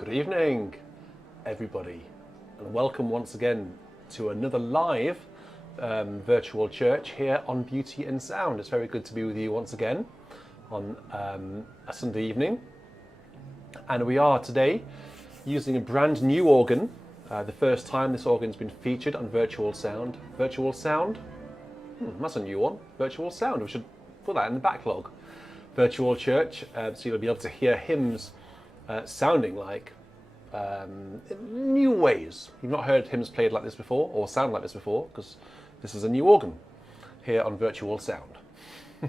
Good evening, everybody, and welcome once again to another live virtual church here on Beauty and Sound. It's very good to be with you once again on a Sunday evening. And we are today using a brand new organ. The first time this organ's been featured on Virtual Sound. Virtual Sound? That's a new one. Virtual Sound. We should put that in the backlog. Virtual Church, so you'll be able to hear hymns sounding like in new ways. You've not heard hymns played like this before or sound like this before because this is a new organ here on Virtual Sound.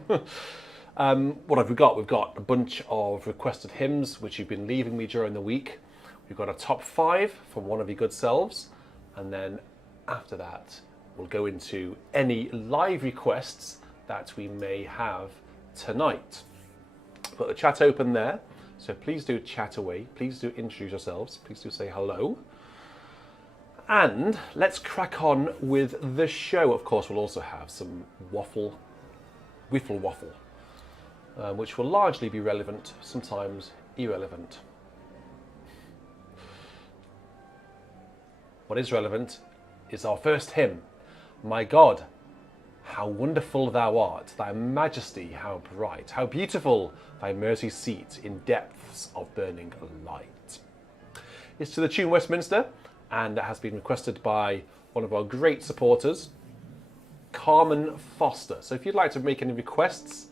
What have we got? We've got a bunch of requested hymns which you've been leaving me during the week. We've got a top 5 from one of your good selves, and then after that we'll go into any live requests that we may have tonight. Put the chat open there, so please do chat away, please do introduce yourselves, please do say hello. And let's crack on with the show. Of course, we'll also have some wiffle waffle, which will largely be relevant, sometimes irrelevant. What is relevant is our first hymn. My God, how wonderful thou art, thy majesty how bright, how beautiful thy mercy seat in depths of burning light. It's to the tune Westminster, and it has been requested by one of our great supporters, Carmen Foster. So if you'd like to make any requests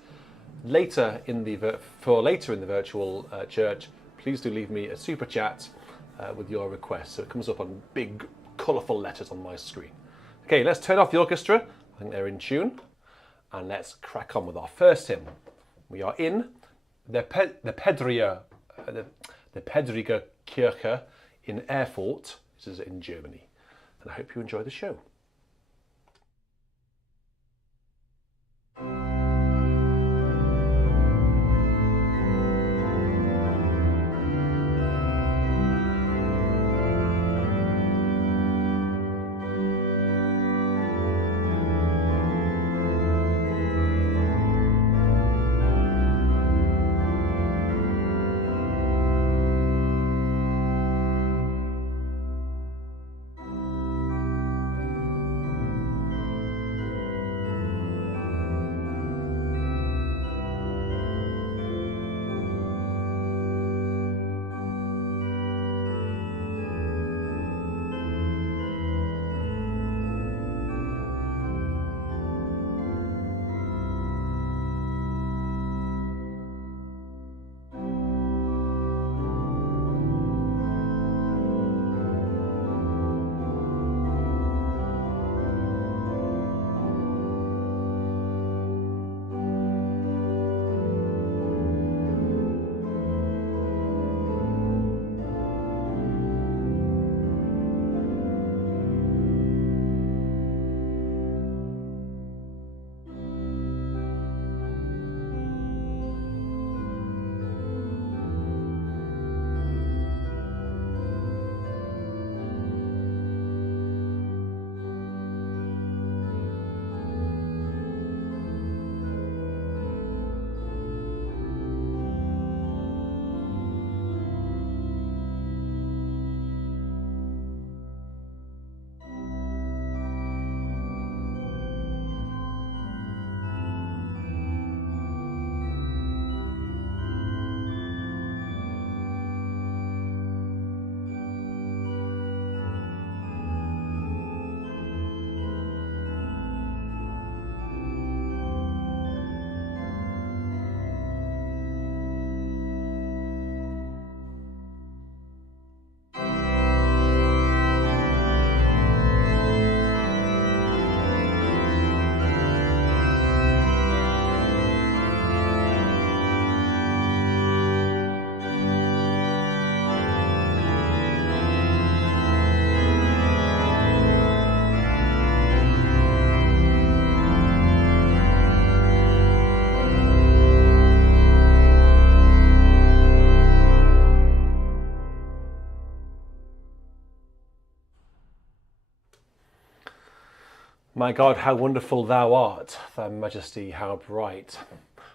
later in the virtual church, please do leave me a super chat with your request, so it comes up on big colourful letters on my screen. Okay, let's turn off the orchestra. I think they're in tune, and let's crack on with our first hymn. We are in the Pedriger Kirche in Erfurt. This is in Germany, and I hope you enjoy the show. My God, how wonderful thou art, thy majesty how bright.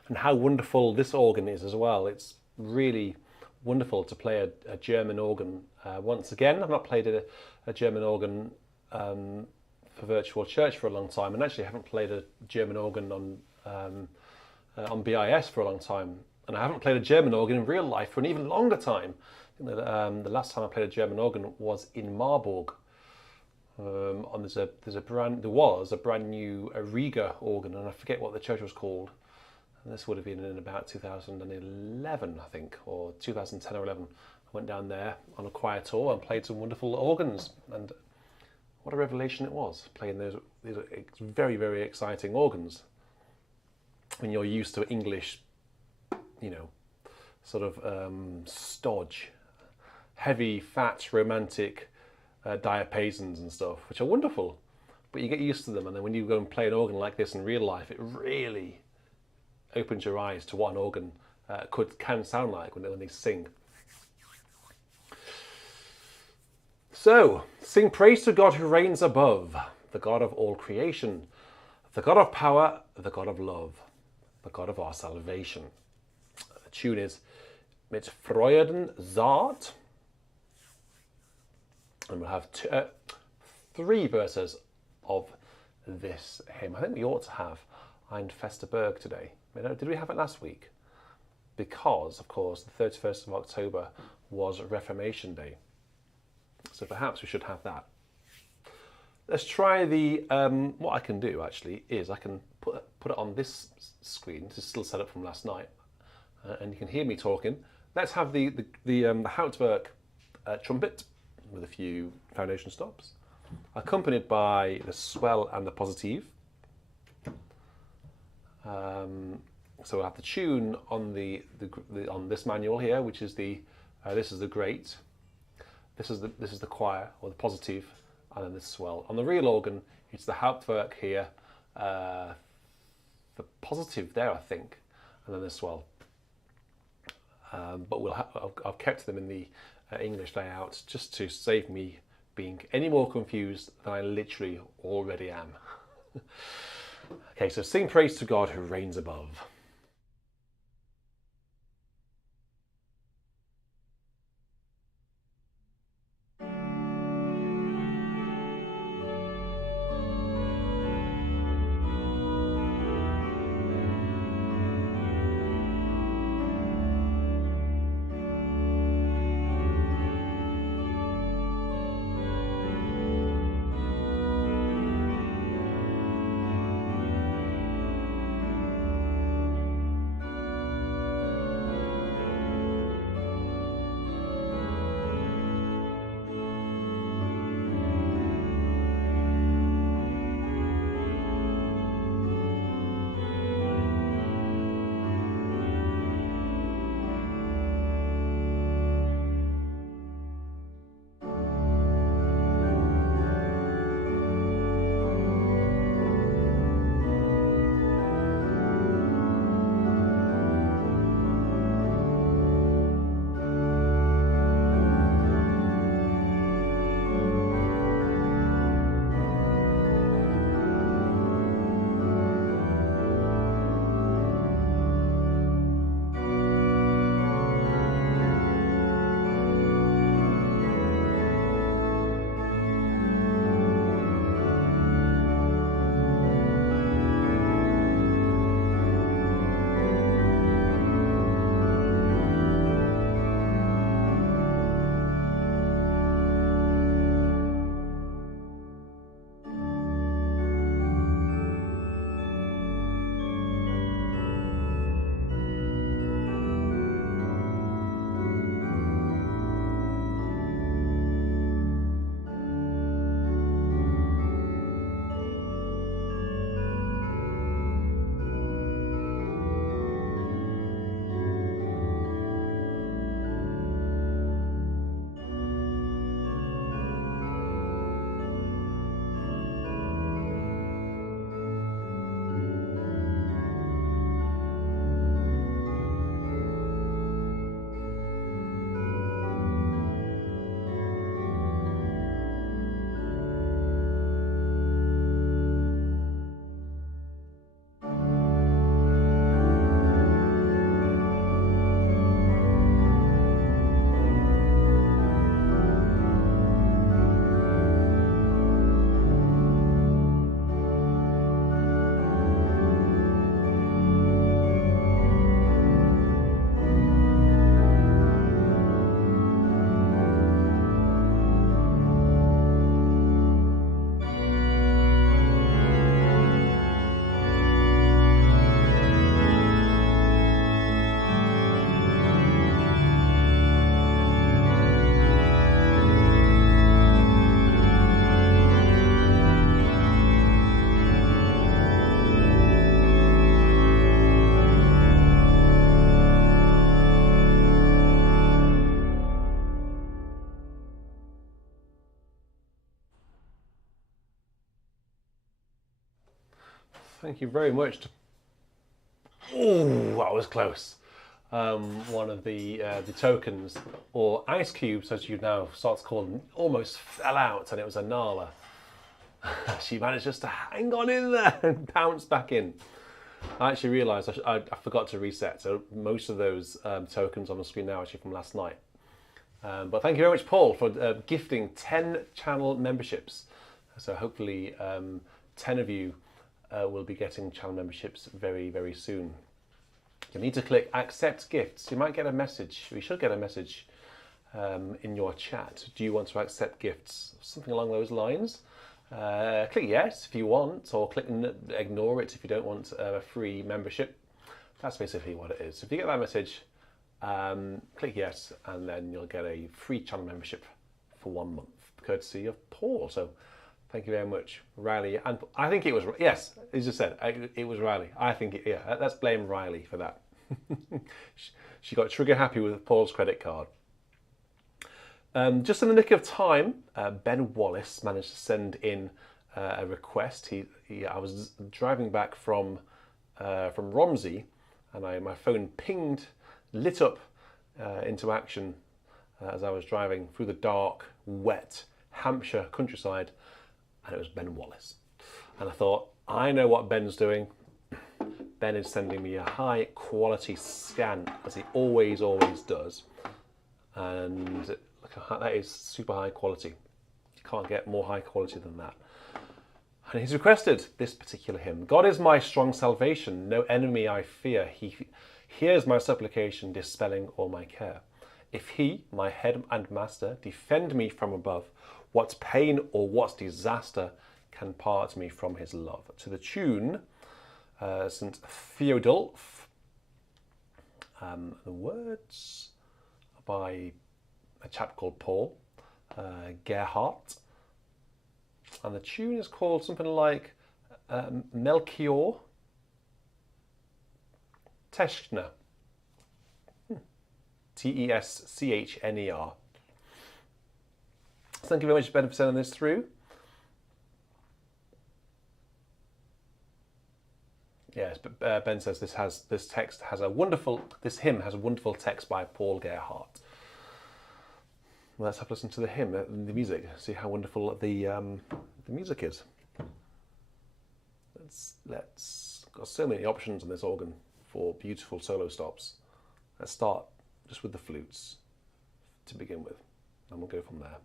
And how wonderful this organ is as well. It's really wonderful to play a German organ once again. I've not played a German organ for virtual church for a long time, and actually I haven't played a German organ on BIS for a long time, and I haven't played a German organ in real life for an even longer time. I think that, the last time I played a German organ was in Marburg. There was a brand new Riga organ, and I forget what the church was called. And this would have been in about 2011, I think, or 2010 or 11. I went down there on a choir tour and played some wonderful organs, and what a revelation it was, playing these very, very exciting organs. When you're used to English, sort of stodge, heavy, fat, romantic diapasons and stuff, which are wonderful, but you get used to them, and then when you go and play an organ like this in real life, it really opens your eyes to what an organ can sound like when they sing. So, sing praise to God who reigns above, the God of all creation, the God of power, the God of love, the God of our salvation. The tune is Mit Freuden Zart, and we'll have 3 verses of this hymn. I think we ought to have Ein Fester Berg today. Did we have it last week? Because, of course, the 31st of October was Reformation Day. So perhaps we should have that. Let's try the, what I can do actually is I can put it on this screen. This is still set up from last night, and you can hear me talking. Let's have the Hauptwerk trumpet with a few foundation stops, accompanied by the swell and the positive. So we'll have the tune on on this manual here, which is this is the great, this is the choir or the positive, and then the swell. On the real organ, it's the Hauptwerk here, the positive there, I think, and then the swell. But I've kept them in the English layout just to save me being any more confused than I literally already am. Okay, so sing praise to God who reigns above. Thank you very much. Oh, that was close. One of the tokens, or ice cubes as you now start to call them, almost fell out, and it was a Nala. She managed just to hang on in there and bounce back in. I actually realised I forgot to reset, so most of those tokens on the screen now are actually from last night. But thank you very much, Paul, for gifting 10 channel memberships. So hopefully 10 of you will be getting channel memberships very, very soon. You need to click accept gifts. You might get a message. We should get a message in your chat. Do you want to accept gifts? Something along those lines. Click yes if you want, or click ignore it if you don't want a free membership. That's basically what it is. If you get that message, click yes, and then you'll get a free channel membership for 1 month, courtesy of Paul. So thank you very much, Riley. And I think it was, yes, as you said, it was Riley. I think, yeah, let's blame Riley for that. She got trigger happy with Paul's credit card. Just in the nick of time, Ben Wallace managed to send in a request. I was driving back from Romsey, and my phone pinged, lit up into action as I was driving through the dark, wet Hampshire countryside, and it was Ben Wallace. And I thought, I know what Ben's doing. Ben is sending me a high quality scan, as he always does. And look, that is super high quality. You can't get more high quality than that. And he's requested this particular hymn. God is my strong salvation, no enemy I fear. He hears my supplication, dispelling all my care. If he, my head and master, defend me from above, what pain or what disaster can part me from his love? To the tune, St. Theodulf. The words are by a chap called Paul Gerhardt. And the tune is called something like Melchior Teschner. Teschner. Thank you very much, Ben, for sending this through. Yes, but Ben says this hymn has a wonderful text by Paul Gerhardt. Well, let's have a listen to the hymn, the music, see how wonderful the music is. Let's got so many options on this organ for beautiful solo stops. Let's start just with the flutes to begin with, and we'll go from there.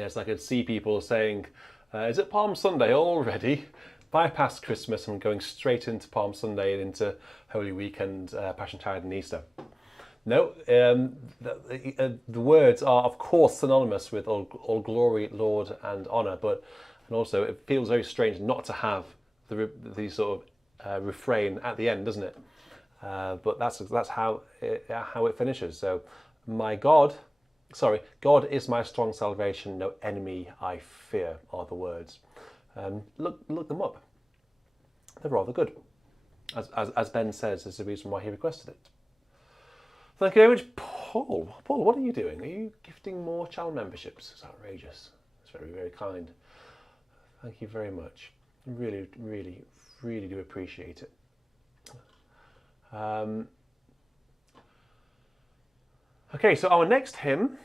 Yes, I could see people saying, is it Palm Sunday already? Bypass Christmas and going straight into Palm Sunday and into Holy Week and Passiontide and Easter. No, the words are of course synonymous with all glory, Lord, and honour, and also it feels very strange not to have the sort of refrain at the end, doesn't it? But that's how it finishes. So, God is my strong salvation, no enemy I fear are the words. Look them up. They're rather good. As Ben says, there's a reason why he requested it. Thank you very much, Paul. Paul, what are you doing? Are you gifting more channel memberships? It's outrageous. It's very, very kind. Thank you very much. Really, really, really do appreciate it. Okay, so our next hymn.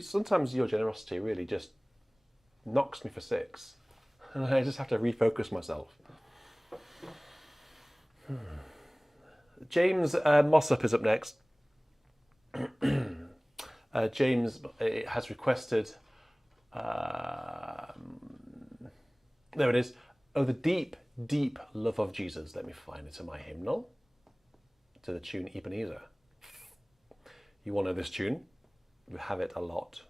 Sometimes your generosity really just knocks me for six, and I just have to refocus myself. James Mossop is up next. James has requested. There it is. Oh, the deep, deep love of Jesus. Let me find it in my hymnal. To the tune Ebenezer. You all know this tune. We have it a lot.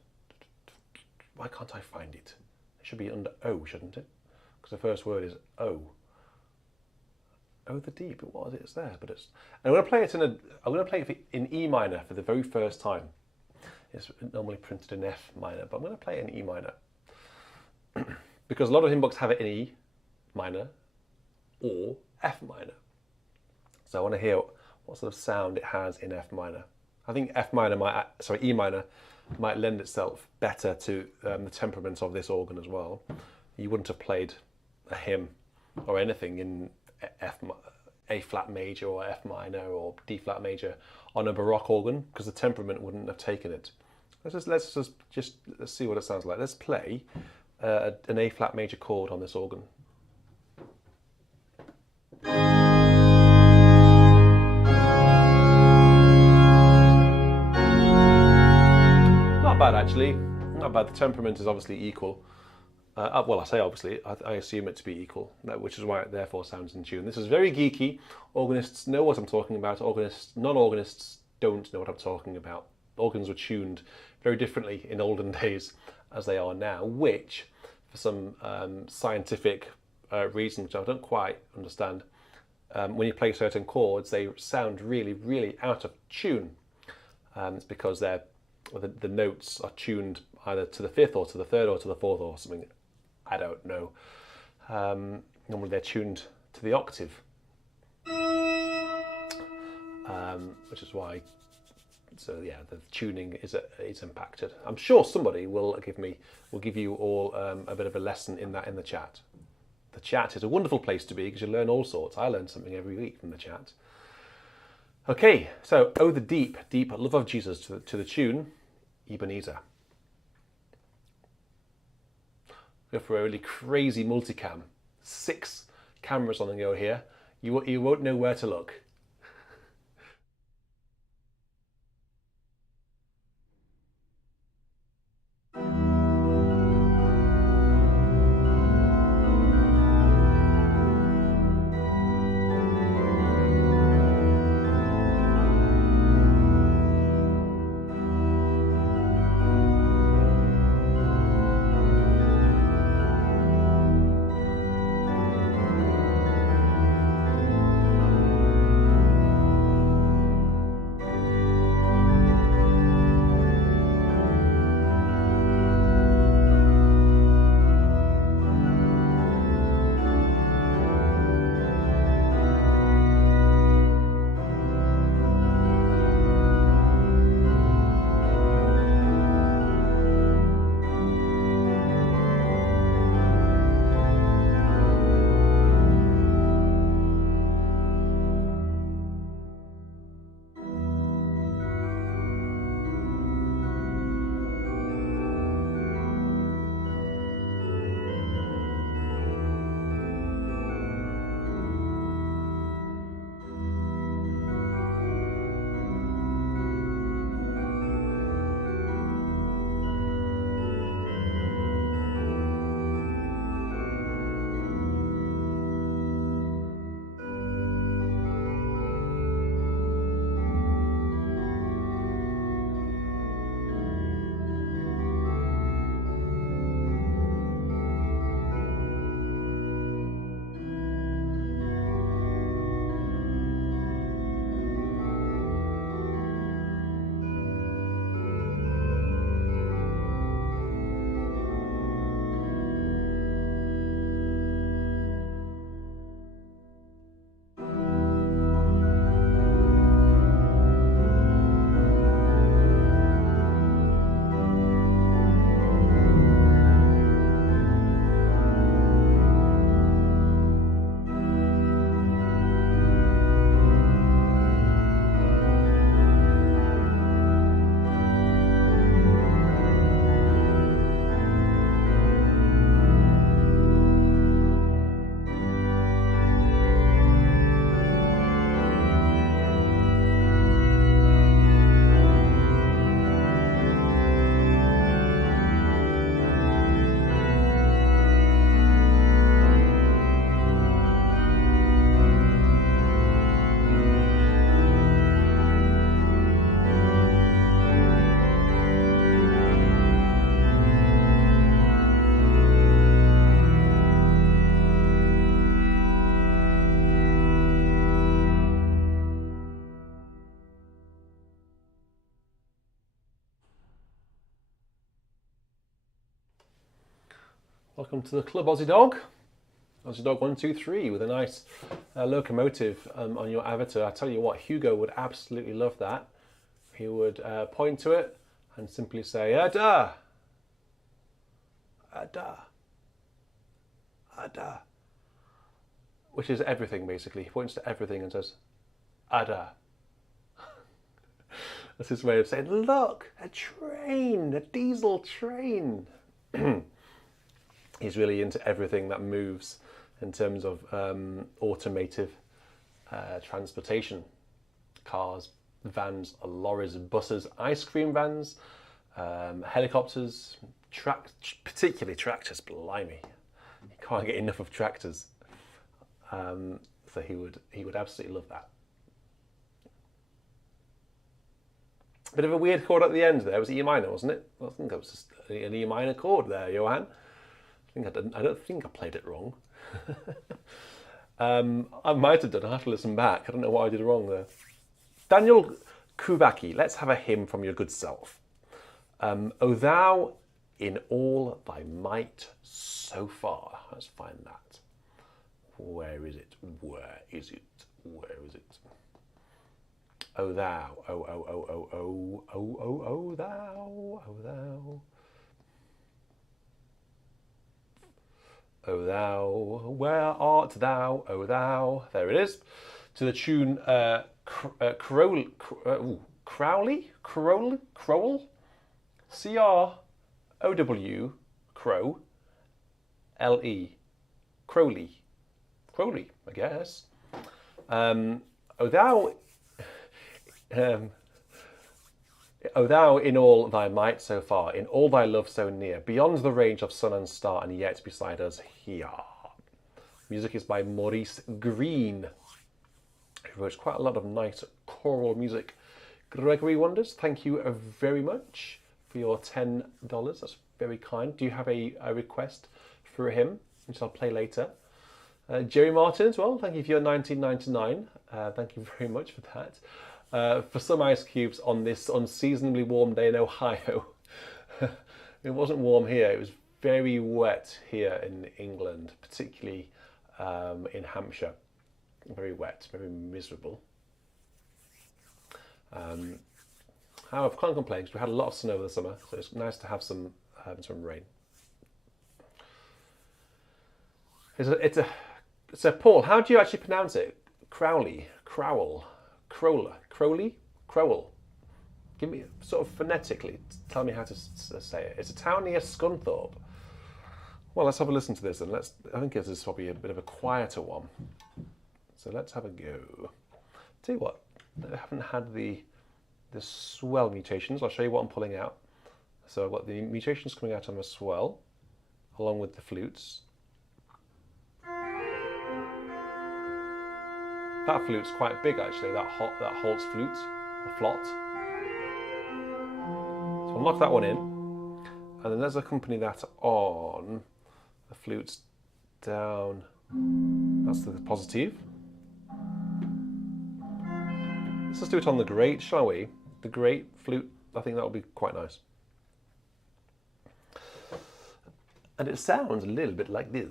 Why can't I find it? It should be under O, shouldn't it? Because the first word is O. Oh, the deep. It's there, but it's. And I'm going to play it in E minor for the very first time. It's normally printed in F minor, but I'm going to play it in E minor because a lot of hymn books have it in E minor or F minor. So I want to hear what sort of sound it has in F minor. I think E minor might lend itself better to the temperament of this organ as well. You wouldn't have played a hymn or anything in A flat major or F minor or D flat major on a Baroque organ because the temperament wouldn't have taken it. Let's see what it sounds like. Let's play an A flat major chord on this organ. Not bad actually. Not bad. The temperament is obviously equal. Well, I say obviously, I assume it to be equal, which is why it therefore sounds in tune. This is very geeky. Organists know what I'm talking about. Non-organists don't know what I'm talking about. Organs were tuned very differently in olden days as they are now, which, for some scientific reason, which I don't quite understand, when you play certain chords, they sound really, really out of tune. It's because the notes are tuned either to the fifth or to the third or to the fourth or something. I don't know. Normally they're tuned to the octave, which is why. So yeah, the tuning is impacted. I'm sure somebody will give you all a bit of a lesson in that in the chat. The chat is a wonderful place to be because you learn all sorts. I learn something every week from the chat. Okay, so oh the deep, deep love of Jesus to the tune Ebenezer. Go for a really crazy multicam. 6 cameras on the go here. You won't know where to look. Welcome to the club, Aussie Dog. Aussie Dog 123 with a nice locomotive on your avatar. I tell you what, Hugo would absolutely love that. He would point to it and simply say, Ada, Ada, Ada. Which is everything, basically. He points to everything and says, Ada. That's his way of saying, look, a train, a diesel train. He's really into everything that moves in terms of automotive transportation. Cars, vans, lorries, buses, ice cream vans, helicopters, particularly tractors, blimey. You can't get enough of tractors. So he would absolutely love that. Bit of a weird chord at the end there. It was E minor, wasn't it? I think that was just an E minor chord there, Johan. I don't think I played it wrong. I might have done. I have to listen back. I don't know what I did wrong there. Daniel Kuvaki, let's have a hymn from your good self. O thou in all thy might so far. Let's find that. Where is it? Where is it? Where is it? O thou, O thou, O thou. O thou, where art thou, O thou? There it is. To the tune Crowley? C-R-O-W, Crow, L-E, Crowley, I guess. O thou, O thou in all thy might so far, in all thy love so near, beyond the range of sun and star, and yet beside us here. Music is by Maurice Green, who wrote quite a lot of nice choral music. Gregory Wonders, thank you very much for your $10. That's very kind. Do you have a request for a hymn, which I'll play later? Jerry Martin as well, thank you for your $19.99. Thank you very much for that. For some ice cubes on this unseasonably warm day in Ohio. It wasn't warm here, it was very wet here in England, particularly in Hampshire. Very wet, very miserable. However, I can't complain because we had a lot of snow over the summer, so it's nice to have some rain. So Paul, how do you actually pronounce it? Crowley, Crowell, Crowley, Crowell. Give me sort of phonetically. Tell me how to say it. It's a town near Scunthorpe. Well, let's have a listen to this, and I think this is probably a bit of a quieter one. So let's have a go. Tell you what, I haven't had the swell mutations. I'll show you what I'm pulling out. So I've got the mutations coming out on the swell, along with the flutes. That flute's quite big actually, that Holt's flute, or flot. So I'll knock that one in, and then let's accompany that on the flutes down. That's the positive. Let's just do it on the great, shall we? The great flute, I think that'll be quite nice. And it sounds a little bit like this.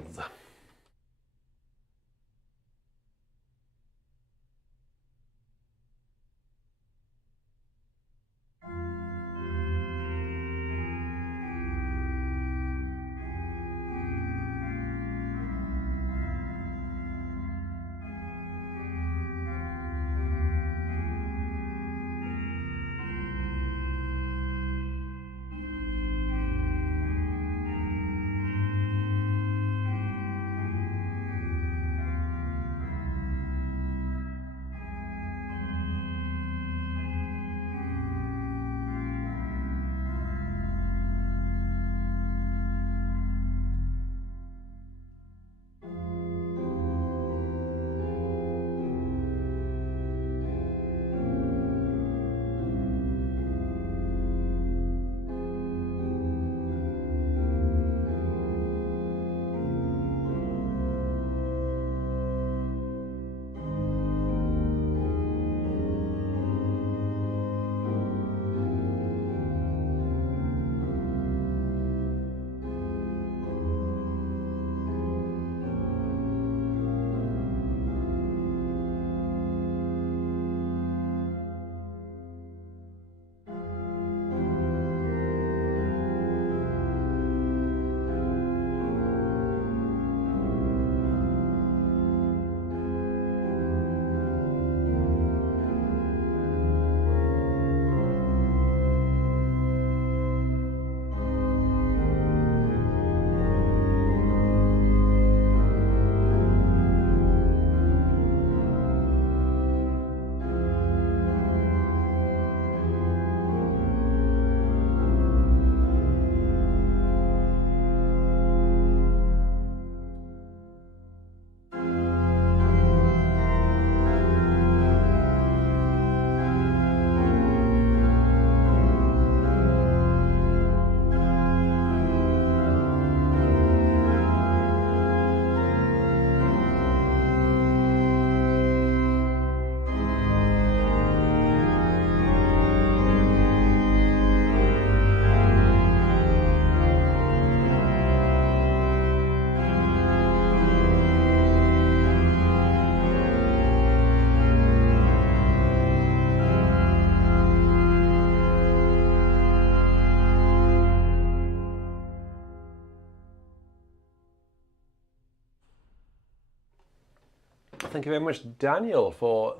Thank you very much, Daniel, for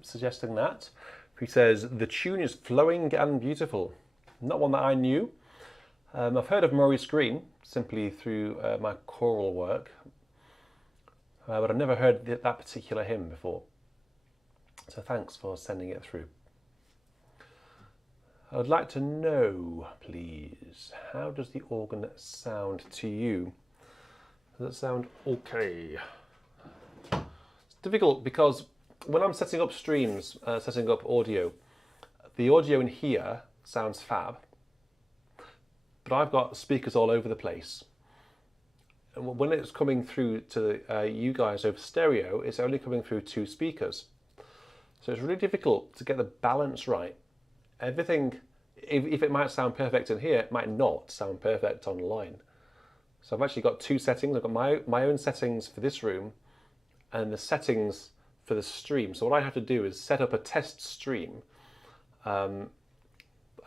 suggesting that. He says, the tune is flowing and beautiful. Not one that I knew. I've heard of Maurice Green simply through my choral work, but I've never heard that particular hymn before. So thanks for sending it through. I would like to know, please, how does the organ sound to you? Does it sound okay? It's difficult because when I'm setting up streams, setting up audio, the audio in here sounds fab, but I've got speakers all over the place. And when it's coming through to you guys over stereo, it's only coming through 2 speakers. So it's really difficult to get the balance right. Everything, if it might sound perfect in here, it might not sound perfect online. So I've actually got 2 settings. I've got my own settings for this room and the settings for the stream. So what I have to do is set up a test stream and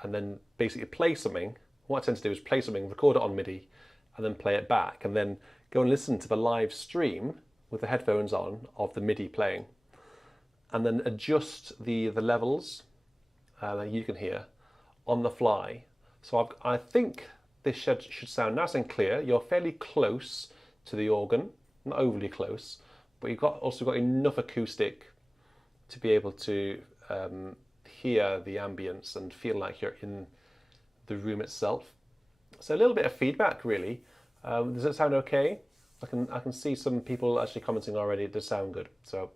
then basically play something. What I tend to do is play something, record it on MIDI, and then play it back, and then go and listen to the live stream with the headphones on of the MIDI playing, and then adjust the levels that you can hear on the fly. So I think this should sound nice and clear. You're fairly close to the organ, not overly close, but you've also got enough acoustic to be able to hear the ambience and feel like you're in the room itself. So a little bit of feedback, really. Does it sound okay? I can see some people actually commenting already. It does sound good. So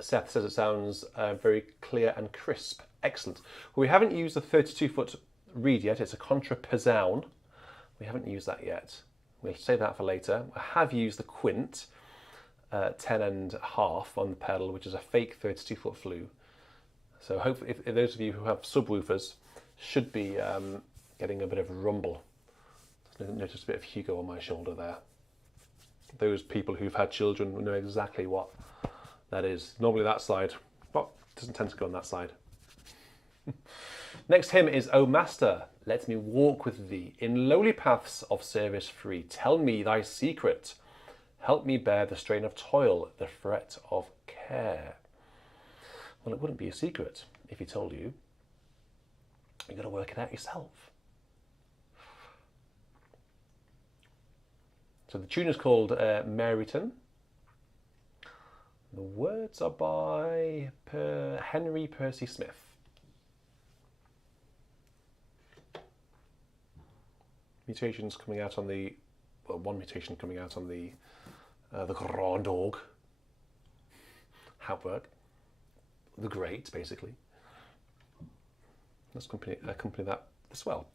Seth says it sounds very clear and crisp. Excellent. Well, we haven't used the 32-foot reed yet. It's a contrapposaune. We haven't used that yet. We'll save that for later. I have used the quint 10.5 on the pedal, which is a fake 32-foot flue. So hopefully, if those of you who have subwoofers should be getting a bit of rumble. Notice a bit of Hugo on my shoulder there. Those people who've had children will know exactly what that is. Normally that side, but it doesn't tend to go on that side. Next hymn is, O Master, let me walk with thee in lowly paths of service free. Tell me thy secret. Help me bear the strain of toil, the fret of care. Well, it wouldn't be a secret if he told you. You've got to work it out yourself. So the tune is called Maryton. The words are by Henry Percy Smith. Mutations coming out on the, well, one mutation coming out on the Grand Orgue. Hark, the Great, basically. Let's accompany that as well.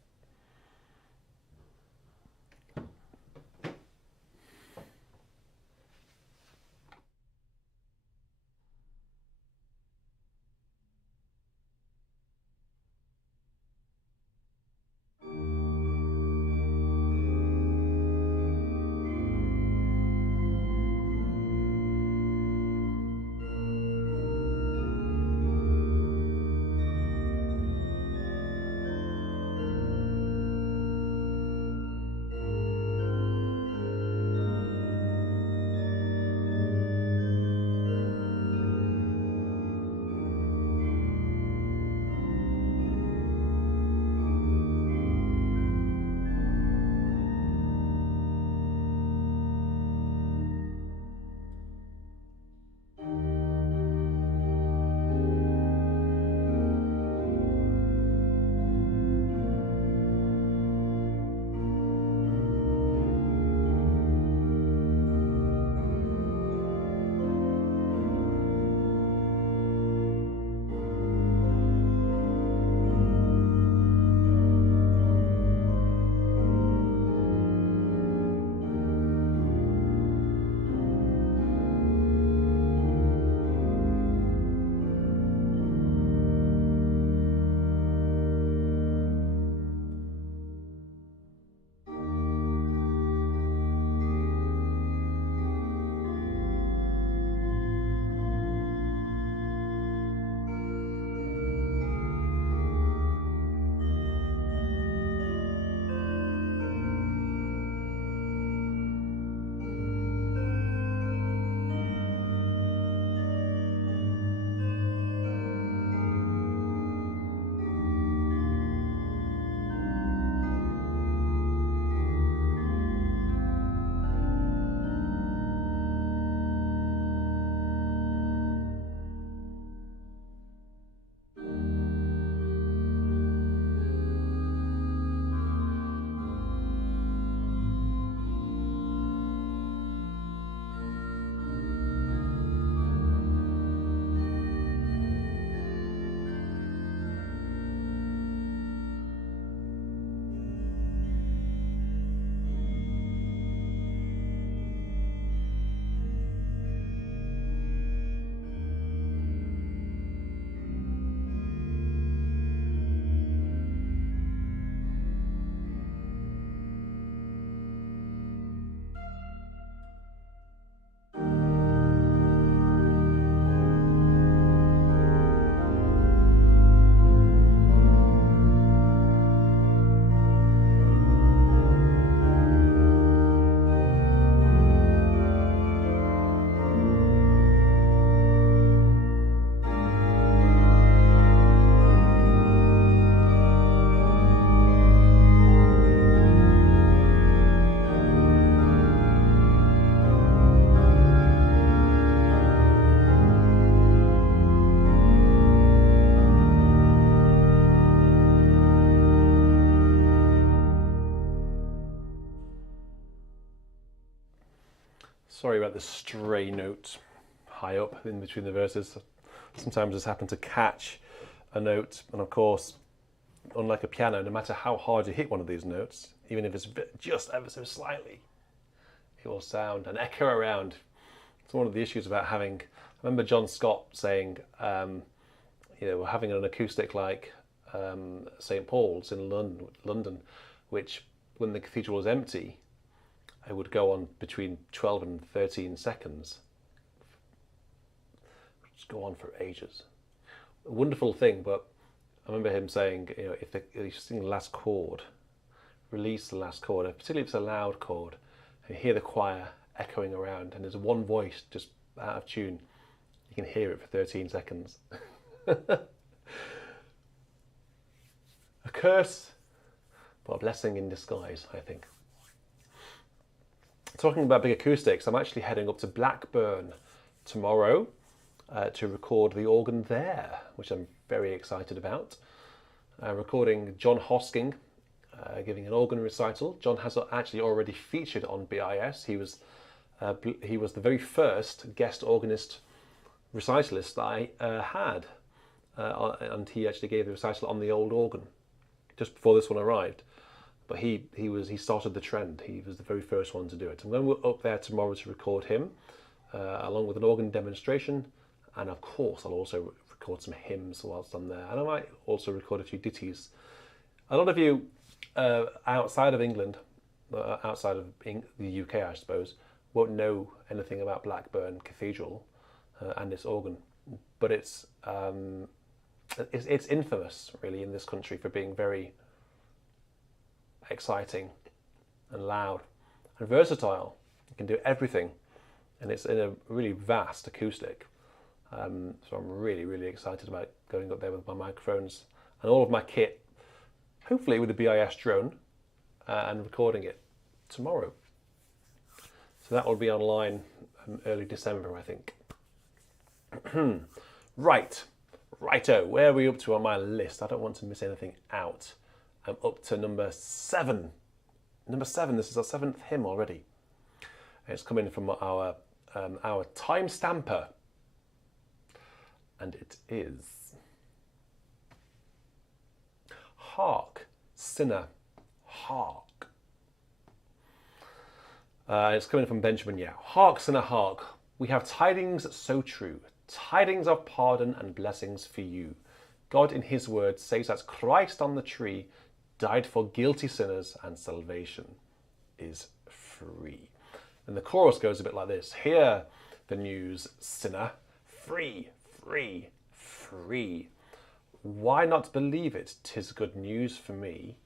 Sorry about the stray note high up in between the verses. Sometimes I just happen to catch a note, and of course, unlike a piano, no matter how hard you hit one of these notes, even if it's just ever so slightly, it will sound and echo around. It's one of the issues about having, I remember John Scott saying, we're having an acoustic like St. Paul's in London, which when the cathedral was empty, it would go on between 12 and 13 seconds. Just go on for ages. A wonderful thing, but I remember him saying, if you sing the last chord, release the last chord, particularly if it's a loud chord, and you hear the choir echoing around, and there's one voice just out of tune, you can hear it for 13 seconds. A curse, but a blessing in disguise, I think. Talking about big acoustics, I'm actually heading up to Blackburn tomorrow to record the organ there, which I'm very excited about. Recording John Hosking giving an organ recital. John has actually already featured on BIS. He was the very first guest organist recitalist that I had, and he actually gave the recital on the old organ just before this one arrived. But he started the trend. He was the very first one to do it. And when we're up there tomorrow to record him, along with an organ demonstration, and of course I'll also record some hymns whilst I'm there, and I might also record a few ditties. A lot of you outside of England, outside of the UK, I suppose, won't know anything about Blackburn Cathedral and its organ, but it's infamous, really, in this country for being very exciting and loud and versatile. You can do everything, and it's in a really vast acoustic. So I'm really, really excited about going up there with my microphones and all of my kit, hopefully with the BIS drone, and recording it tomorrow. So that will be online early December, I think. Righto, where are we up to on my list? I don't want to miss anything out. I'm up to number 7. Number 7, this is our 7th hymn already. It's coming from our time stamper. And it is Hark, Sinner, Hark. It's coming from Benjamin Yao. Hark, sinner, hark. We have tidings so true, tidings of pardon and blessings for you. God in his word says that Christ on the tree died for guilty sinners and salvation is free. And the chorus goes a bit like this. Hear the news, sinner, free, free, free. Why not believe it? 'Tis good news for me.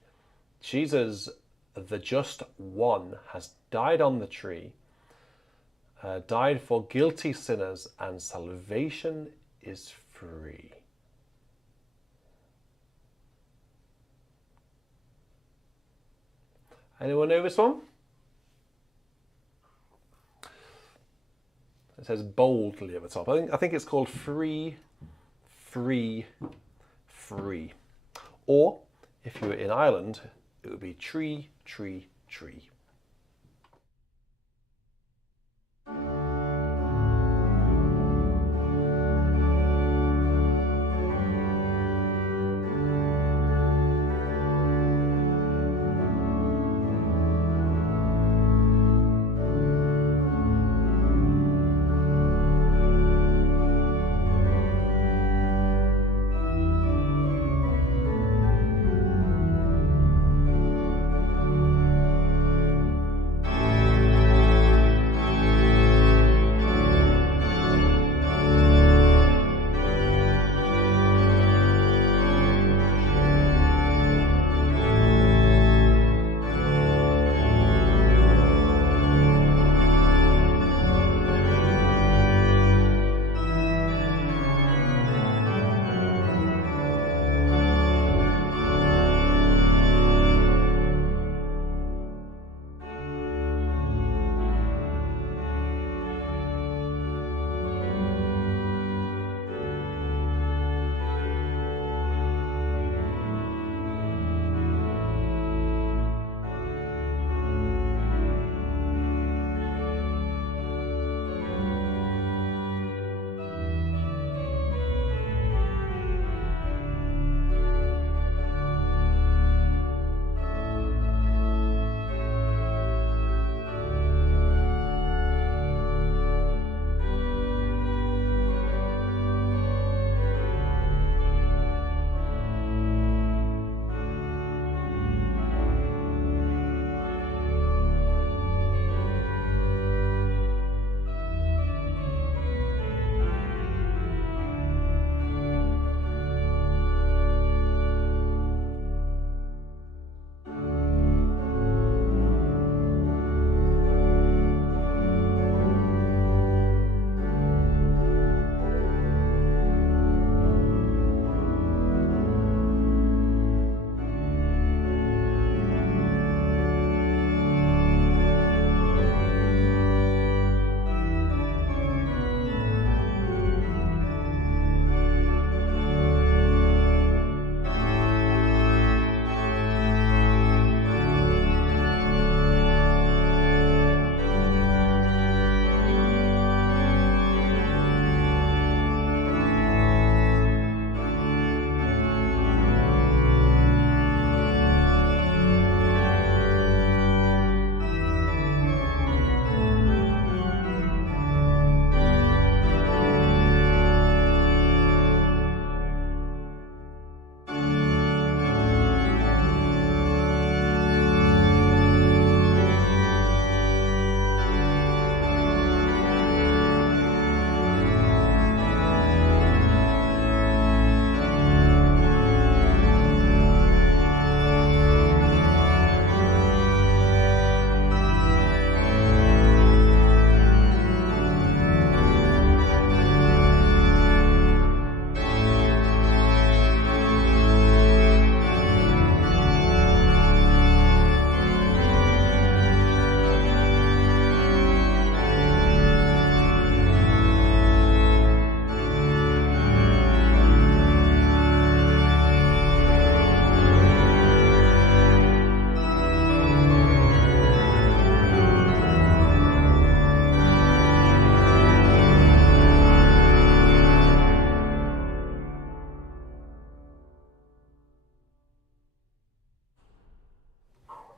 Jesus, the just one, has died on the tree, died for guilty sinners, and salvation is free. Anyone know this one? It says boldly at the top. I think it's called Free, Free, Free. Or, if you were in Ireland, it would be Tree, Tree, Tree.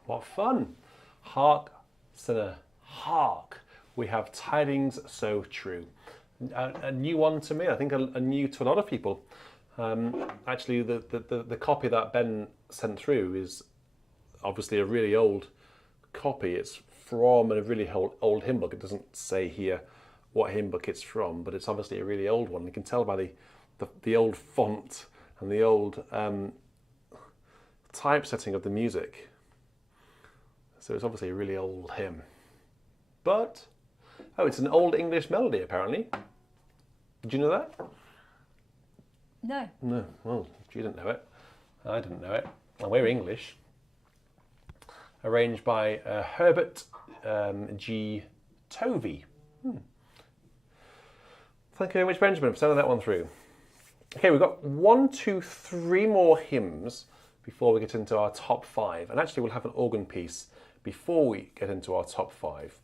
What fun! Hark, sinner, hark. We have tidings so true. A new one to me, I think a new to a lot of people. Actually, the copy that Ben sent through is obviously a really old copy. It's from a really old hymn book. It doesn't say here what hymn book it's from, but it's obviously a really old one. You can tell by the old font and the old typesetting of the music. So it's obviously a really old hymn. But, oh, it's an old English melody apparently. Did you know that? No. No, well, you didn't know it. I didn't know it. And we're English. Arranged by Herbert G. Tovey. Thank you very much, Benjamin, for sending that one through. Okay, we've got 1, 2, 3 more hymns before we get into our top 5. And actually, we'll have an organ piece before we get into our top 5.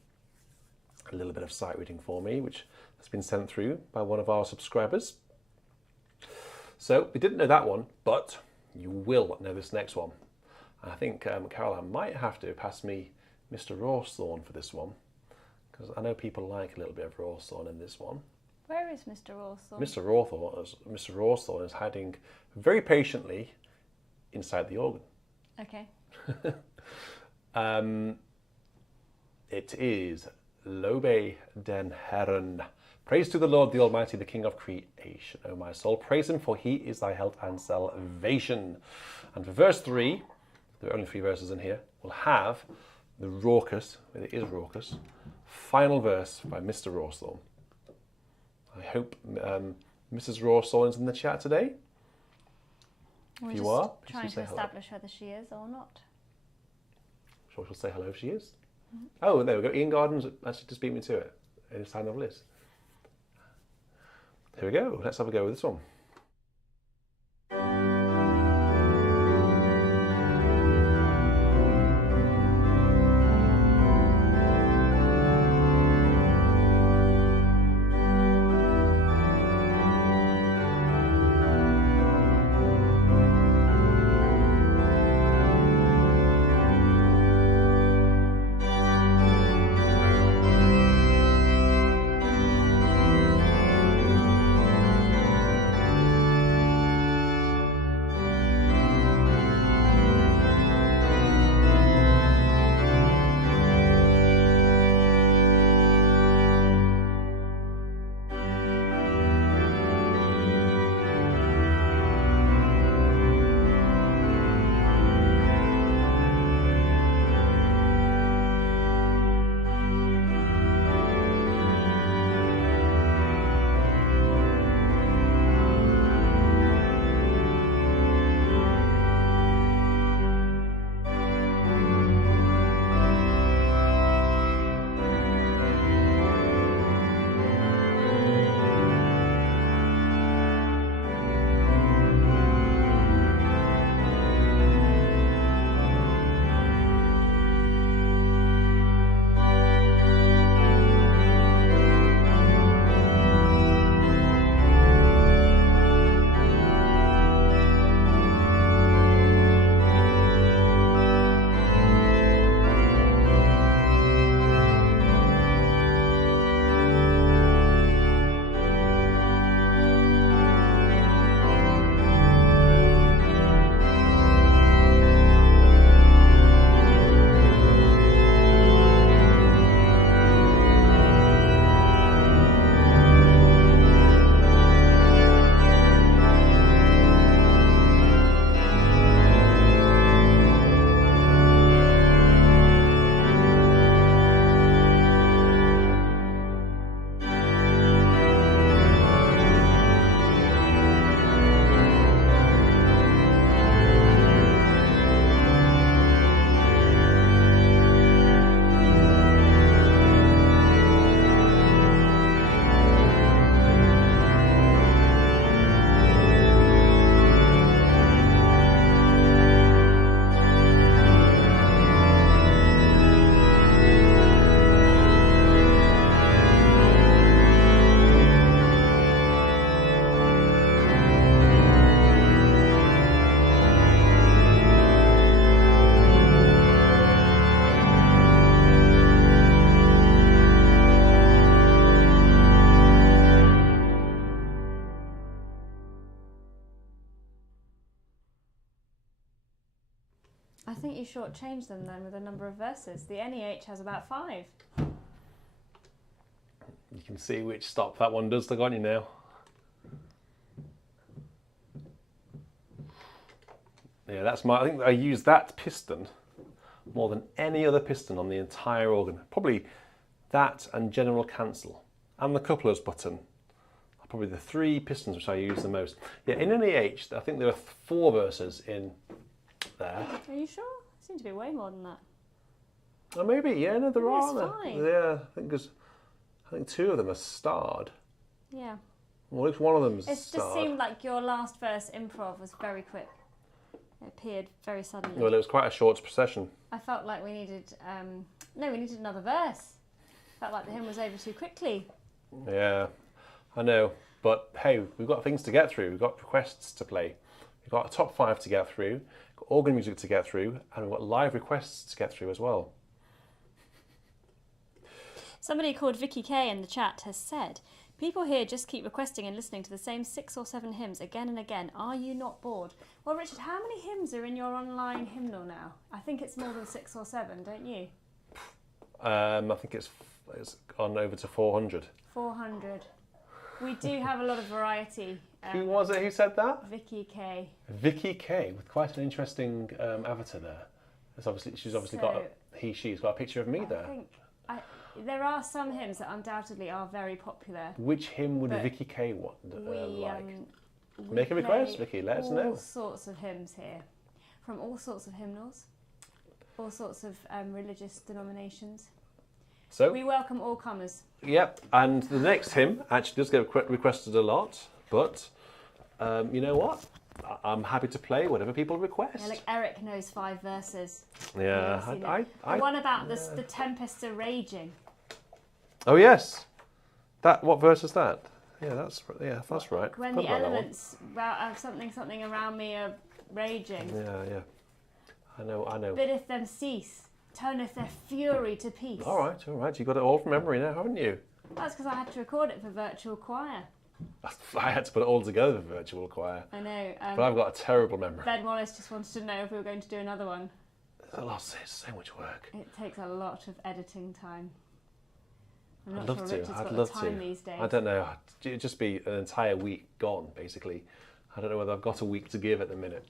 A little bit of sight reading for me, which has been sent through by one of our subscribers. So we didn't know that one, but you will know this next one. And I think Caroline might have to pass me Mr. Rawthorne for this one, because I know people like a little bit of Rawthorne in this one. Where is Mr. Rawthorne? Mr. Rawthorne is hiding very patiently inside the organ. Okay. It is Lobe den Herren. Praise to the Lord, the Almighty, the King of creation. O my soul, praise him, for he is thy health and salvation. And for verse 3, there are only 3 verses in here, we'll have the raucous, it is raucous, final verse by Mr. Rawthorne. I hope Mrs. Rawthorne is in the chat today. If you are, please trying do say to hello. establish whether she is or not. Sure, she'll say hello if she is. Oh, there we go. Ian Gardens actually just beat me to it in his sign of list. Here we go. Let's have a go with this one. I think you shortchanged them then with a number of verses. The NEH has about 5. You can see which stop that one does, can't you now? Yeah, that's I think I use that piston more than any other piston on the entire organ. Probably that and general cancel and the couplers button are probably the 3 pistons which I use the most. Yeah, in NEH, I think there are 4 verses in there. Are you sure? Seems to be way more than that. Oh, maybe, yeah, no, there are. That's fine. Yeah, I think 2 of them are starred. Yeah. Well, at least one of them is It starred. just seemed like your last verse improv was very quick. It appeared very suddenly. Well, it was quite a short procession. I felt like we needed, we needed another verse. Felt like the hymn was over too quickly. Yeah, I know. But hey, we've got things to get through. We've got requests to play. We've got a top 5 to get through, we've got organ music to get through, and we've got live requests to get through as well. Somebody called Vicky K in the chat has said, people here just keep requesting and listening to the same 6 or 7 hymns again and again. Are you not bored? Well, Richard, how many hymns are in your online hymnal now? I think it's more than 6 or 7, don't you? I think it's gone over to 400. 400. We do have a lot of variety. Who was it who said that? Vicky K. Vicky K, with quite an interesting avatar there. She's obviously got she's got a picture of me there. There are some hymns that undoubtedly are very popular. Which hymn would Vicky K like? Make a request, Vicky, let us know. All sorts of hymns here, from all sorts of hymnals, all sorts of religious denominations. So we welcome all comers. Yep, and the next hymn actually does get requested a lot, but you know what? I'm happy to play whatever people request. Yeah, like Eric knows 5 verses. Yeah, the one about the tempests are raging. Oh yes, what verse is that? Yeah, that's right. When the elements something around me are raging. Yeah. I know. Biddeth them cease, turneth their fury to peace. All right. You got it all from memory now, haven't you? That's because I had to record it for virtual choir. I had to put it all together for virtual choir. I know. But I've got a terrible memory. Ben Wallace just wanted to know if we were going to do another one. It's so much work. It takes a lot of editing time. I'd love to. These days. I don't know. It'd just be an entire week gone, basically. I don't know whether I've got a week to give at the minute.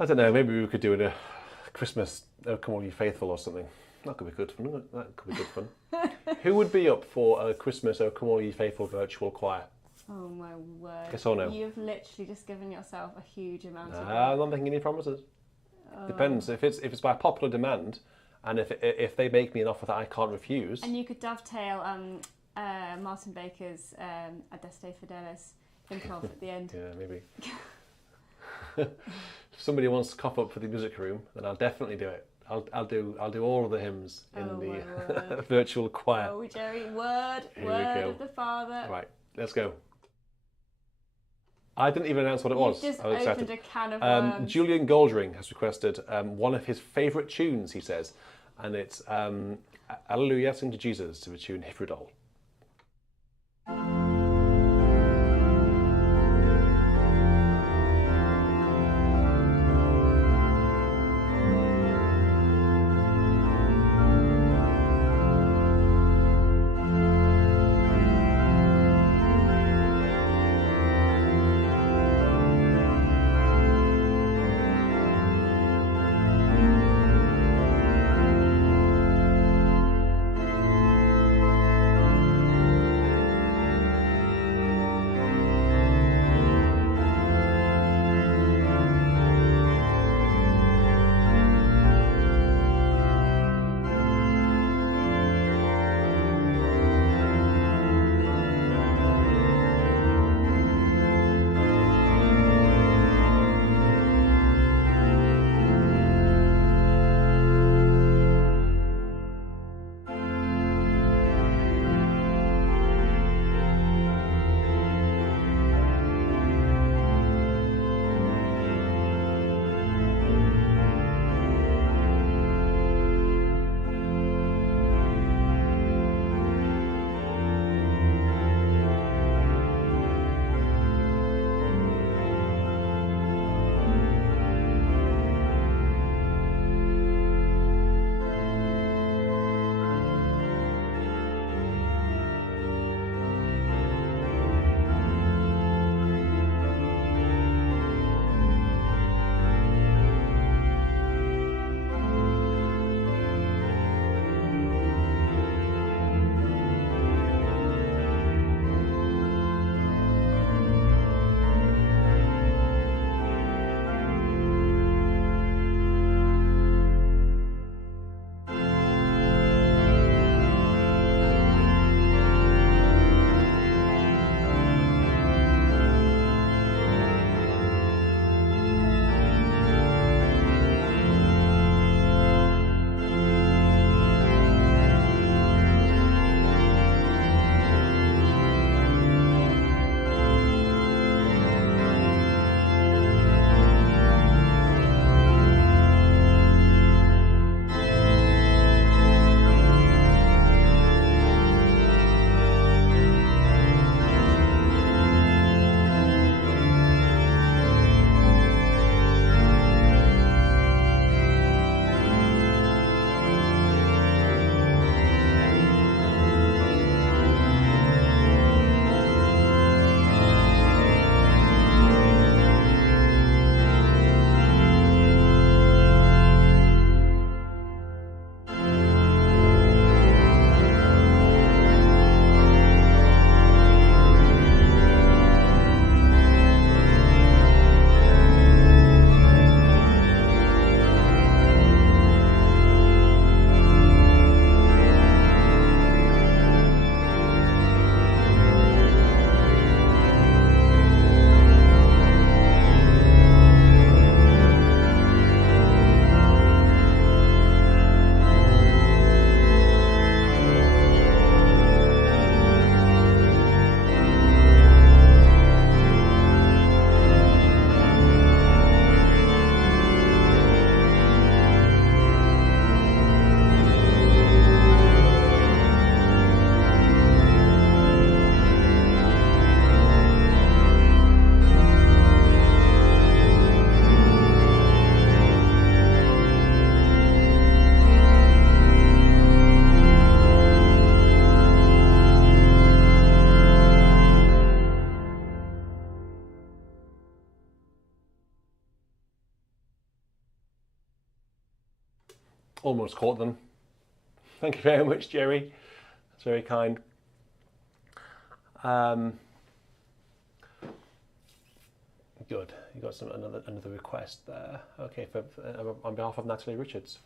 I don't know. Maybe we could do a Christmas "Oh Come All You Faithful" or something. That could be good fun. That could be good fun. Who would be up for a Christmas "Oh Come All You Faithful" virtual choir? Oh my word! Yes or no? You've literally just given yourself a huge amount of. I'm not making any promises. Depends if it's by popular demand. And if they make me an offer that I can't refuse... And you could dovetail Martin Baker's Adeste Fidelis improv at the end. Yeah, maybe. If somebody wants to cop up for the music room, then I'll definitely do it. I'll do all of the hymns in the virtual choir. Oh, Jerry, word of the Father. Right, let's go. I didn't even announce what it was. You just opened a can of worms. Julian Goldring has requested one of his favourite tunes, he says, and it's Alleluia, Sing to Jesus, to the tune Hifridol. Almost caught them. Thank you very much, Jerry. That's very kind. Good. You got another request there. Okay, on behalf of Natalie Richards.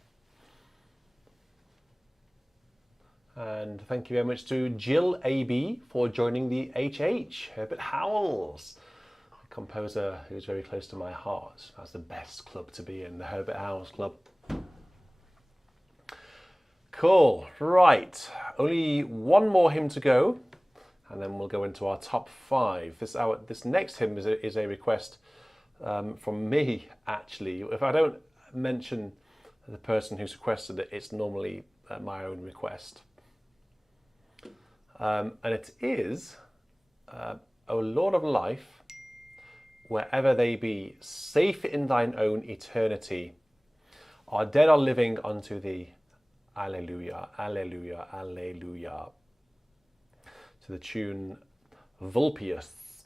And thank you very much to Jill AB for joining the HH, Herbert Howells, a composer who's very close to my heart. That's the best club to be in, the Herbert Howells Club. Cool, right. Only one more hymn to go, and then we'll go into our top 5. This next hymn is a request from me, actually. If I don't mention the person who's requested it, it's normally my own request. And it is, O Lord of life, wherever they be, safe in thine own eternity, our dead are living unto thee. Alleluia, alleluia, alleluia. To the tune Vulpius.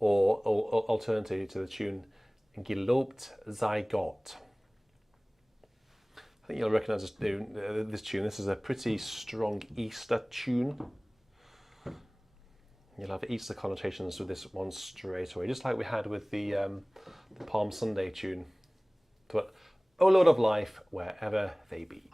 Or alternatively to the tune Gelobt sei Gott. I think you'll recognise this tune. This is a pretty strong Easter tune. You'll have Easter connotations with this one straight away, just like we had with the Palm Sunday tune. But, O Lord of life, wherever they be.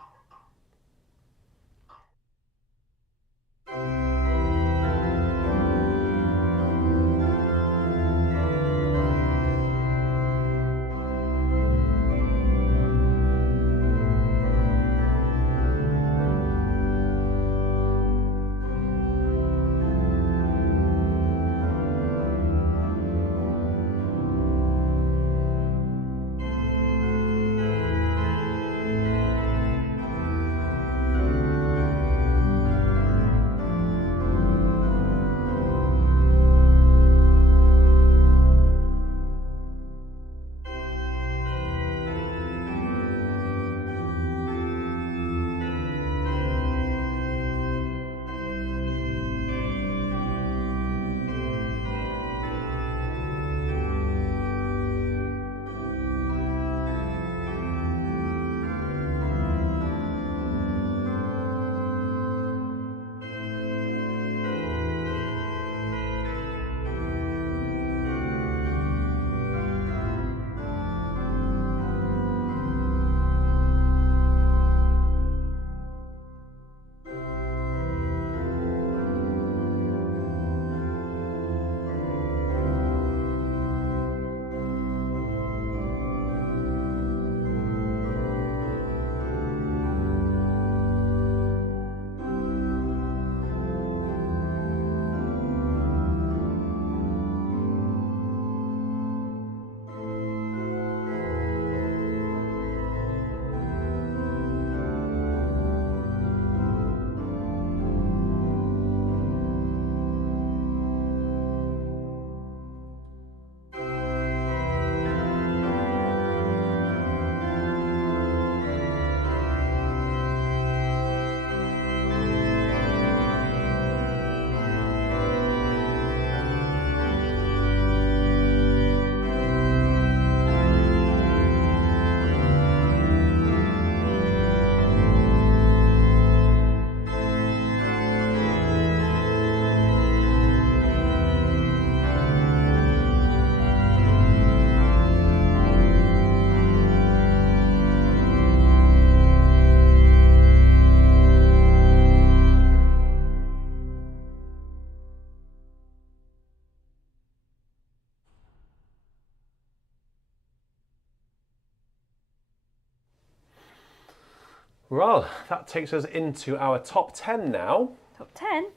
Well, that takes us into our top 10 now. Top 10?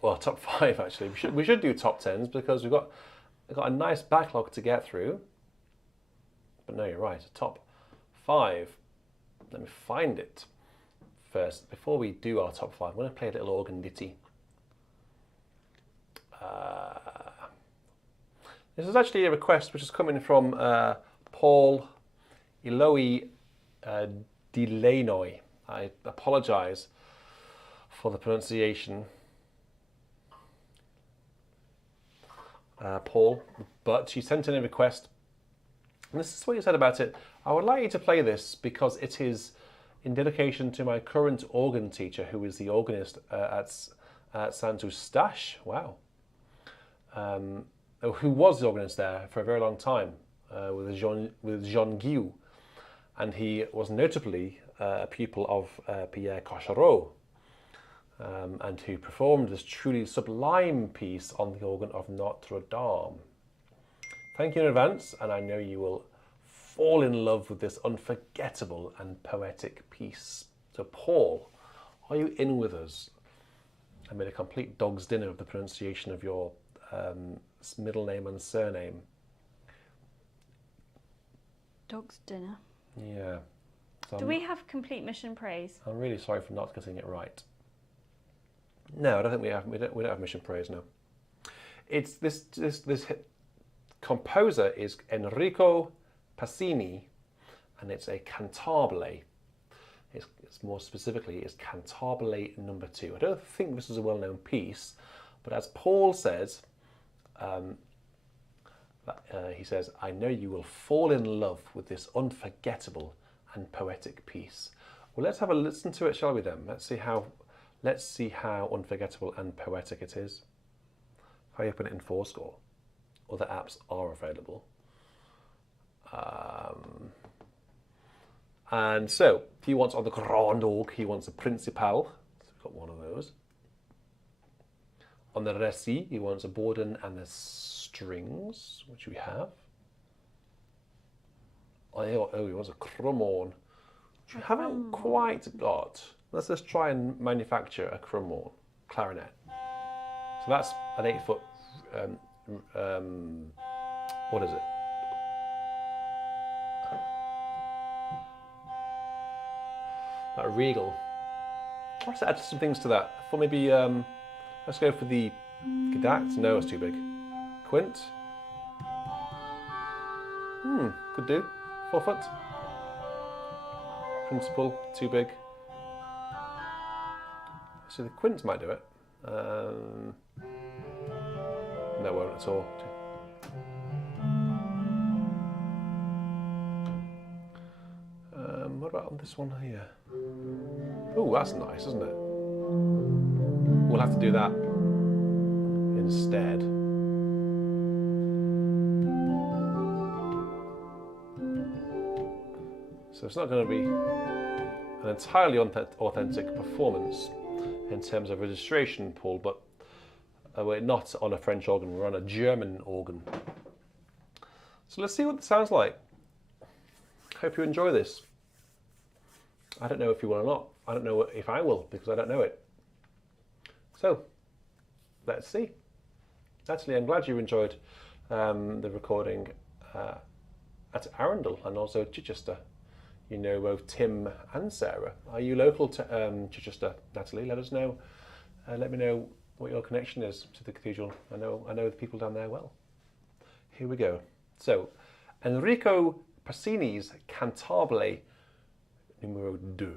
Well, top 5 actually. We should do top 10s because we've got a nice backlog to get through. But no, you're right. Top 5. Let me find it first. Before we do our top 5, I'm going to play a little organ ditty. This is actually a request which is coming from Paul Eloy Delanoy. I apologise for the pronunciation. Paul, but she sent in a request. And this is what you said about it. I would like you to play this because it is in dedication to my current organ teacher, who is the organist at Saint Eustache. Wow. Who was the organist there for a very long time with Jean Guillou. And he was notably a pupil of Pierre Cochereau, and who performed this truly sublime piece on the organ of Notre Dame. Thank you in advance, and I know you will fall in love with this unforgettable and poetic piece. So Paul, are you in with us? I made a complete dog's dinner of the pronunciation of your middle name and surname. Dog's dinner. Yeah. So Do we have complete mission praise? I'm really sorry for not getting it right. No, I don't think we have. We don't have mission praise. No. It's this composer is Enrico Pasini, and it's a Cantabile. It's more specifically, it's Cantabile number 2. I don't think this is a well-known piece, but as Paul says, he says, I know you will fall in love with this unforgettable and poetic piece. Well, let's have a listen to it, shall we then? Let's see how unforgettable and poetic it is. If I open it in Fourscore, other apps are available. And so, he wants on the Grand Orgue, he wants a Principal. So we've got one of those. On the Récit, he wants a Borden and the strings, which we have. Oh, he wants a Crumhorn, which we haven't quite got. Let's just try and manufacture a Crumhorn clarinet. So that's an 8-foot, what is it? That Regal. Let's add some things to that. I thought maybe, let's go for the Gedacht. No, it's too big. Quint. Could do. 4 foot. Principal, too big. So the quint might do it. No, it won't at all. What about on this one here? Oh, that's nice, isn't it? We'll have to do that instead. So it's not going to be an entirely authentic performance in terms of registration, Paul, but we're not on a French organ, we're on a German organ. So let's see what it sounds like. Hope you enjoy this. I don't know if you will or not. I don't know if I will, because I don't know it. So, let's see. Actually, I'm glad you enjoyed the recording at Arundel and also Chichester. You know both Tim and Sarah. Are you local to Chichester, Natalie? Let us know. Let me know what your connection is to the cathedral. I know the people down there well. Here we go. So, Enrico Pasini's Cantabile numero 2.